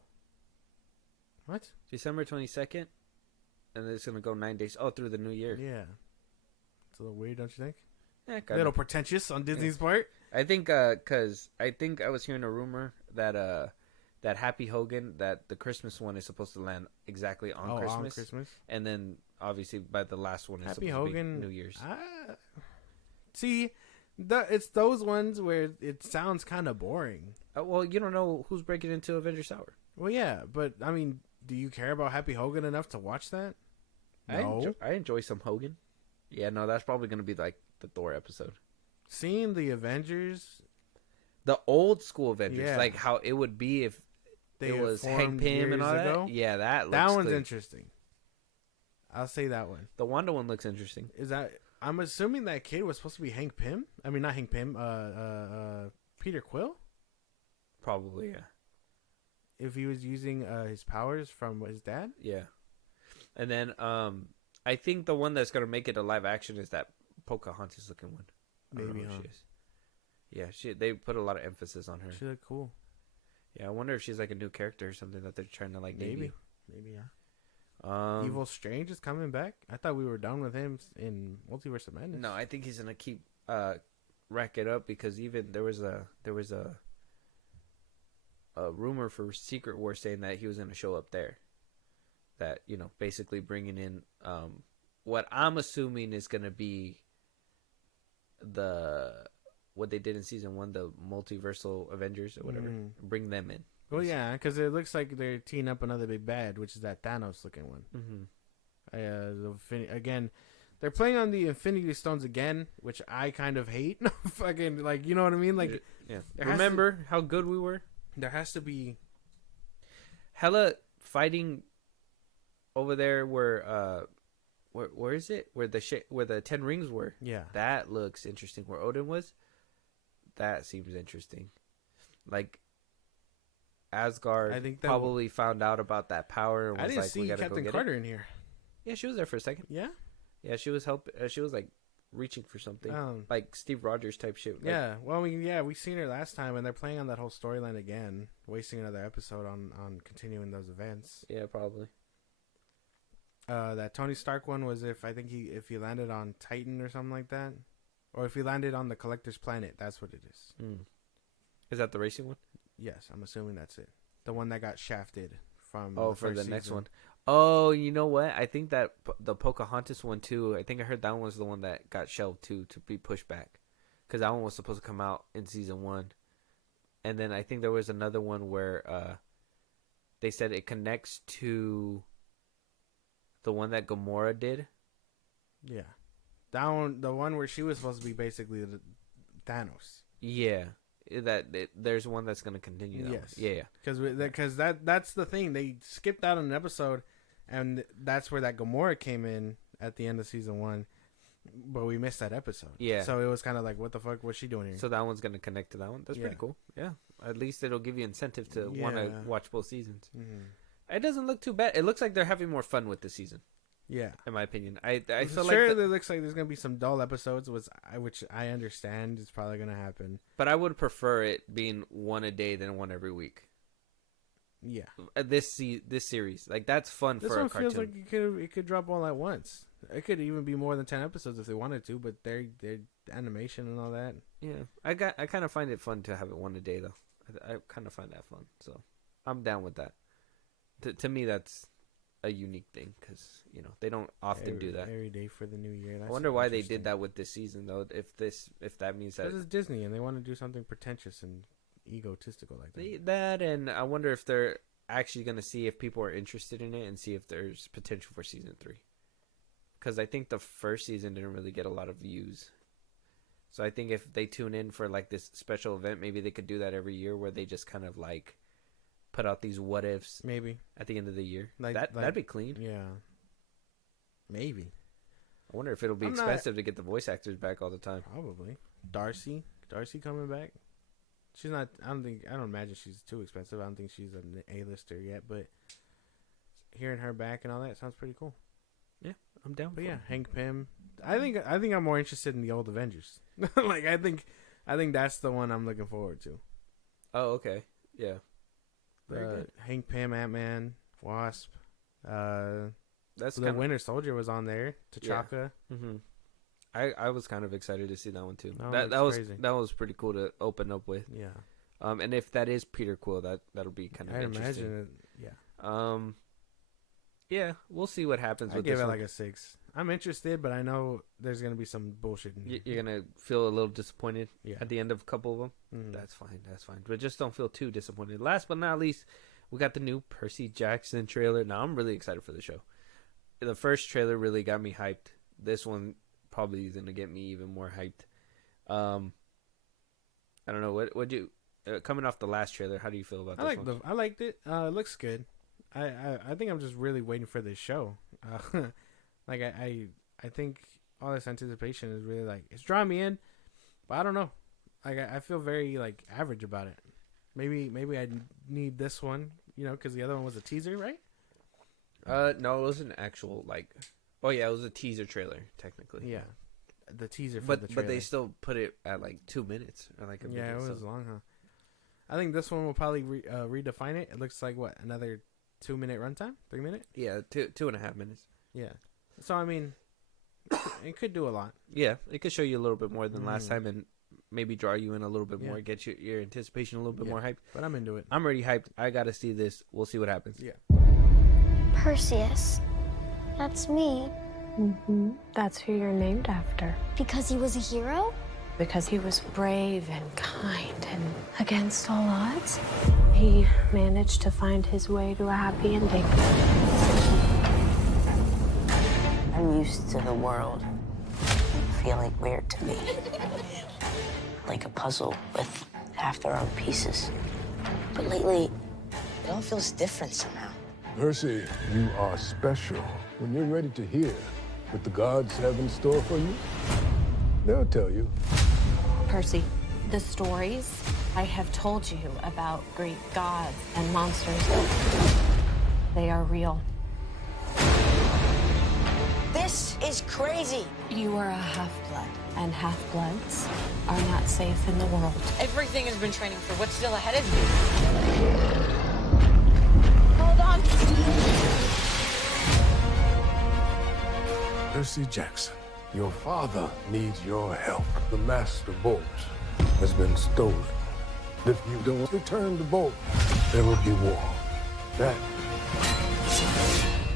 what? December 22nd, and then it's gonna go 9 days. Oh, through the new year. Yeah, it's a little weird, don't you think? Yeah, a little pretentious on Disney's part. I think because I think I was hearing a rumor that that Happy Hogan, that the Christmas one is supposed to land exactly on Christmas. And then obviously by the last one is Happy supposed Hogan, to be New Year's. See, it's those ones where it sounds kind of boring. Well, you don't know who's breaking into Avengers Tower. Well, yeah, but I mean, do you care about Happy Hogan enough to watch that? No. I enjoy some Hogan. Yeah, no, that's probably going to be like the Thor episode. Seeing the Avengers, the old school Avengers, yeah, like how it would be if it was Hank Pym and all ago. that. Yeah, that one's interesting. I'll say that one. The Wanda one looks interesting. Is that? I'm assuming that kid was supposed to be Hank Pym. I mean, not Hank Pym. Peter Quill. Probably, yeah. If he was using his powers from his dad. Yeah. And then I think the one that's gonna make it a live action is that Pocahontas looking one. Maybe, huh? Yeah, they put a lot of emphasis on her. She looked cool. Yeah, I wonder if she's like a new character or something that they're trying to like maybe, yeah. Evil Strange is coming back. I thought we were done with him in Multiverse of Madness. No, I think he's gonna keep rack it up because even there was a rumor for Secret War saying that he was gonna show up there. That, you know, basically bringing in what I'm assuming is gonna be what they did in season 1, the multiversal Avengers or whatever. Bring them in. Well, yeah, because it looks like they're teeing up another big bad, which is that Thanos looking one. Again, they're playing on the Infinity Stones again, which I kind of hate. Fucking, like, you know what I mean? Like, yeah. Remember how good we were? There has to be hella fighting over there where is it? Where the 10 rings were. Yeah. That looks interesting. Where Odin was. That seems interesting. Like Asgard, I think probably found out about that power. And was I didn't like, see Captain Carter in here. Yeah, she was there for a second. Yeah. Yeah, she was she was like reaching for something, like Steve Rogers type shit. Like, yeah. Well, we seen her last time, and they're playing on that whole storyline again, wasting another episode on continuing those events. Yeah, probably. That Tony Stark one was if he landed on Titan or something like that, or if he landed on the Collector's Planet. That's what it is. Is that the racing one? Yes, I'm assuming that's it. The one that got shafted from. For the next one. Oh, you know what? I think that the Pocahontas one too. I think I heard that one was the one that got shelved too, to be pushed back, because that one was supposed to come out in season 1, and then I think there was another one where they said it connects to the one that Gamora did. Yeah, that one, the one where she was supposed to be basically the Thanos. Yeah, there's one that's going to continue. That yes, one. Yeah, because that's the thing. They skipped out on an episode, and that's where that Gamora came in at the end of season 1. But we missed that episode. Yeah, so it was kind of like, what the fuck? What's she doing here? So that one's going to connect to that one. That's pretty cool. Yeah, at least it'll give you incentive to want to watch both seasons. It doesn't look too bad. It looks like they're having more fun with this season. Yeah, in my opinion, I feel sure like it looks like there's gonna be some dull episodes, which I understand is probably gonna happen. But I would prefer it being one a day than one every week. Yeah, this series, like, that's fun for a cartoon. Feels like it could drop all at once. It could even be more than 10 episodes if they wanted to, but they're animation and all that. Yeah, I kind of find it fun to have it one a day though. I kind of find that fun, so I'm down with that. To me, that's a unique thing because they don't often do that every day for the new year. I wonder why they did that with this season though, if that means that it's Disney and they want to do something pretentious and egotistical like that. That, and I wonder if they're actually going to see if people are interested in it and see if there's potential for season 3, because I think the first season didn't really get a lot of views. So I think if they tune in for like this special event, maybe they could do that every year where they just kind of like put out these what ifs maybe at the end of the year. Like, that'd be clean. Yeah, maybe. I wonder if it'll be expensive to get the voice actors back all the time. Probably. Darcy coming back. She's not. I don't imagine she's too expensive. I don't think she's an A-lister yet. But hearing her back and all that sounds pretty cool. Yeah, I'm down. But yeah, Hank Pym. I think I'm more interested in the old Avengers. Like I think that's the one I'm looking forward to. Oh, okay. Yeah. Very good. Hank Pym, Ant-Man, Wasp. That's the Winter Soldier was on there. T'Chaka. Yeah. Mm-hmm. I was kind of excited to see that one too. Oh, that was pretty cool to open up with. Yeah. And if that is Peter Quill, that'll be kind of interesting. Imagine it. Yeah. Yeah, we'll see what happens. I give it like a 6. I'm interested, but I know there's gonna be some bullshit in here. You're gonna feel a little disappointed at the end of a couple of them. Mm-hmm. That's fine. But just don't feel too disappointed. Last but not least, we got the new Percy Jackson trailer. Now I'm really excited for the show. The first trailer really got me hyped. This one probably is gonna get me even more hyped. I don't know what you coming off the last trailer. How do you feel about this one? I liked it. It looks good. I think I'm just really waiting for this show. Like I think all this anticipation is really like it's drawing me in, but I don't know. Like I feel very like average about it. Maybe I need this one, because the other one was a teaser, right? No, it was an actual like. Oh yeah, it was a teaser trailer technically. Yeah, the teaser. For the trailer. But they still put it at like 2 minutes or like a minute. Yeah, it was long, huh? I think this one will probably redefine it. It looks like another 2-minute runtime, 3 minute. Yeah, 2.5 minutes. Yeah. So I mean, it could do a lot. Yeah, it could show you a little bit more than last time, and maybe draw you in a little bit more, get your anticipation a little bit more hyped. But I'm into it. I'm already hyped. I gotta see this. We'll see what happens. Yeah. Perseus. That's me. Mm-hmm. That's who you're named after. Because he was a hero? Because he was brave and kind and against all odds, he managed to find his way to a happy ending. I'm used to the world feeling weird to me. Like a puzzle with half the wrong pieces. But lately, it all feels different somehow. Percy, you are special. When you're ready to hear what the gods have in store for you, they'll tell you. Percy, the stories I have told you about Greek gods and monsters, they are real. This is crazy. You are a half-blood, and half-bloods are not safe in the world. Everything has been training for what's still ahead of you. Hold on. Percy Jackson, your father needs your help. The Master Bolt has been stolen. If you don't return the bolt, there will be war. That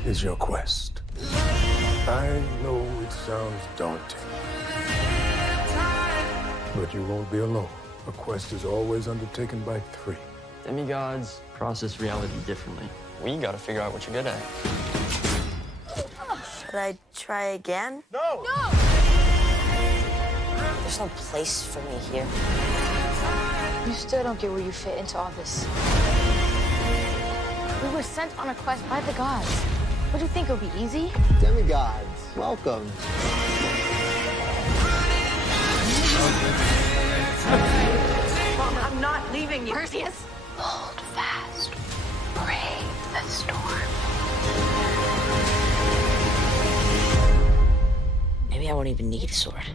is your quest. I know it sounds daunting, but you won't be alone. A quest is always undertaken by 3. Demigods process reality differently. We gotta figure out what you're good at. Should I try again? No! No! There's no place for me here. You still don't get where you fit into all this. We were sent on a quest by the gods. What do you think, it would be easy? Demigods, welcome. Mom, I'm not leaving you. Perseus? Hold fast. Brave the storm. Maybe I won't even need a sword.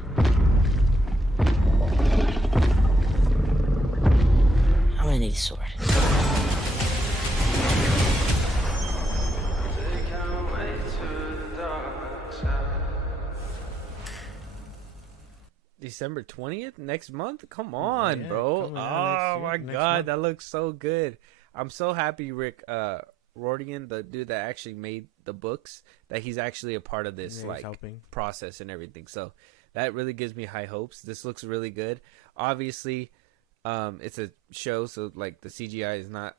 I'm gonna need a sword. December 20th next month. Come on, bro. Coming out Oh my next god, month. that looks so good. I'm so happy Rick Rodian, the dude that actually made the books, that he's actually a part of this Yeah, he's helping. process and everything. So that really gives me high hopes. This looks really good. Obviously, it's a show, so like the CGI is not.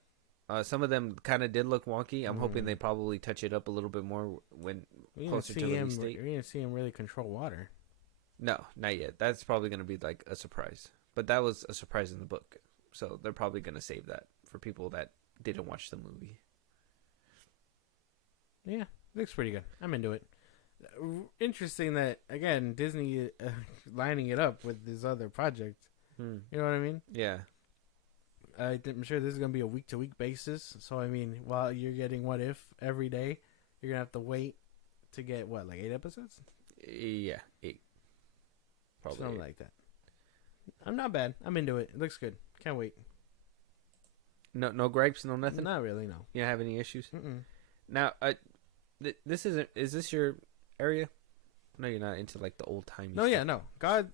Some of them kind of did look wonky. I'm hoping they probably touch it up a little bit more when closer to release date. You're gonna see him really control water. No, not yet. That's probably gonna be like a surprise. But that was a surprise in the book, so they're probably gonna save that for people that didn't watch the movie. Yeah, looks pretty good. I'm into it. Interesting that again Disney lining it up with this other project. You know what I mean? Yeah. I'm sure this is going to be a week-to-week basis. So, I mean, while you're getting What If every day, you're going to have to wait to get, what, like 8 episodes? Yeah, 8. Probably Something 8. like that. I'm not bad. I'm into it. It looks good. Can't wait. No gripes, no nothing? Not really, no. You don't have any issues? Mm-mm. Now, this isn't... Is this your area? No, you're not into, like, the old-timey No, stuff. yeah, no.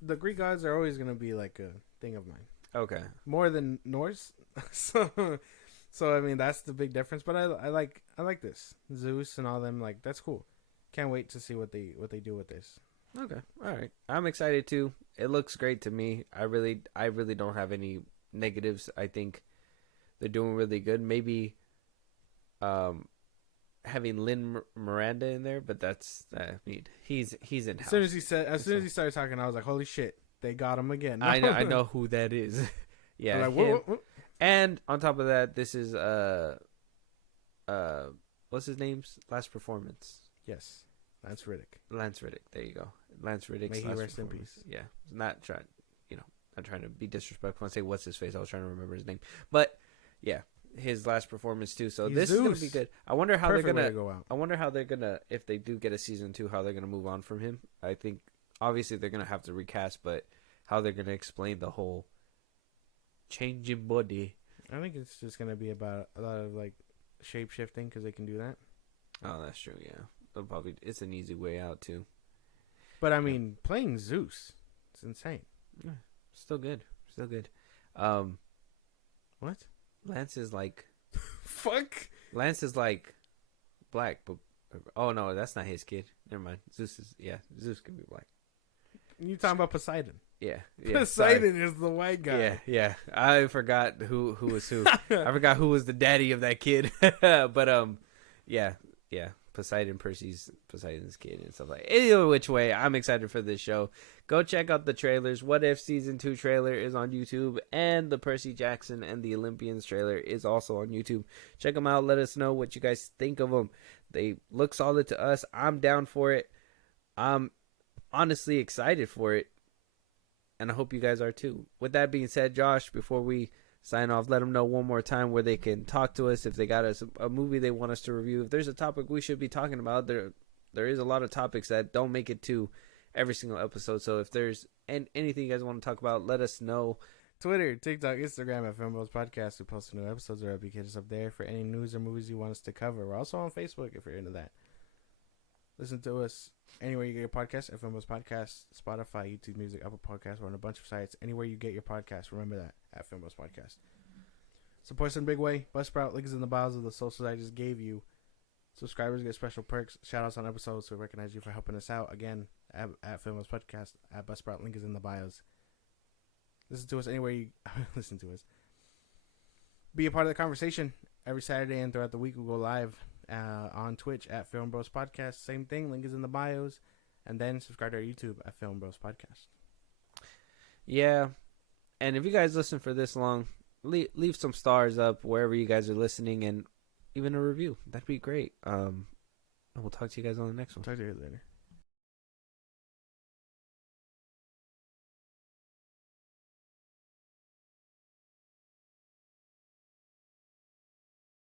The Greek gods are always going to be, like, a thing of mine. Okay. More than Norse. so I mean that's the big difference. But I like this Zeus and all them. Like that's cool. Can't wait to see what they do with this. Okay. All right. I'm excited too. It looks great to me. I really don't have any negatives. I think they're doing really good. Maybe having Lin Miranda in there, but that's he's in house. As soon as he started talking, I was like, holy shit. They got him again. I know who that is. Yeah. Like, what? And on top of that, this is what's his name's last performance? Yes, Lance Riddick. Lance Riddick. There you go. Lance Riddick's May he last rest in performance. peace. Yeah, not trying to be disrespectful and say what's his face. I was trying to remember his name, but yeah, his last performance too. So He's this Zeus. is gonna be good. I wonder how Perfect way they're to gonna go out. I wonder how they're gonna, if they do get a season 2, how they're gonna move on from him. I think obviously they're gonna have to recast, but how they're gonna explain the whole changing body. I think it's just gonna be about a lot of like shape shifting because they can do that. Oh, that's true. Yeah, it's an easy way out too. But I mean, playing Zeus, it's insane. Yeah, still good. What? Lance is like fuck. Lance is like black, but oh no, that's not his kid. Never mind. Zeus can be black. You talking about Poseidon? Yeah. Poseidon is the white guy. Yeah. I forgot who was who. I forgot who was the daddy of that kid. But yeah. Poseidon's kid and stuff like that. Either which way, I'm excited for this show. Go check out the trailers. What If Season 2 trailer is on YouTube, and the Percy Jackson and the Olympians trailer is also on YouTube. Check them out. Let us know what you guys think of them. They look solid to us. I'm down for it. I'm honestly excited for it, and I hope you guys are too. With that being said, Josh, before we sign off, let them know one more time where they can talk to us if they got us a movie they want us to review. If there's a topic we should be talking about, there is a lot of topics that don't make it to every single episode. So if there's anything you guys want to talk about, let us know. Twitter, TikTok, Instagram at FilmBros Podcast. We post new episodes or hit us up there for any news or movies you want us to cover. We're also on Facebook if you're into that. Listen to us anywhere you get your podcast, at FilmBros Podcast, Spotify, YouTube Music, Apple Podcasts. We're on a bunch of sites. Anywhere you get your podcast, remember that, at FilmBros Podcast. Support us in a big way. Buzzsprout, link is in the bios of the socials I just gave you. Subscribers get special perks, shout-outs on episodes, so we recognize you for helping us out. Again, at FilmBros Podcast, at Buzzsprout, link is in the bios. Listen to us anywhere you listen to us. Be a part of the conversation. Every Saturday and throughout the week, we'll go live on Twitch at FilmBros Podcast. Same thing, link is in the bios. And then subscribe to our YouTube at FilmBros Podcast. Yeah, and if you guys listen for this long, leave some stars up wherever you guys are listening, and even a review. That'd be great. We'll talk to you guys on the next one. Talk to you later.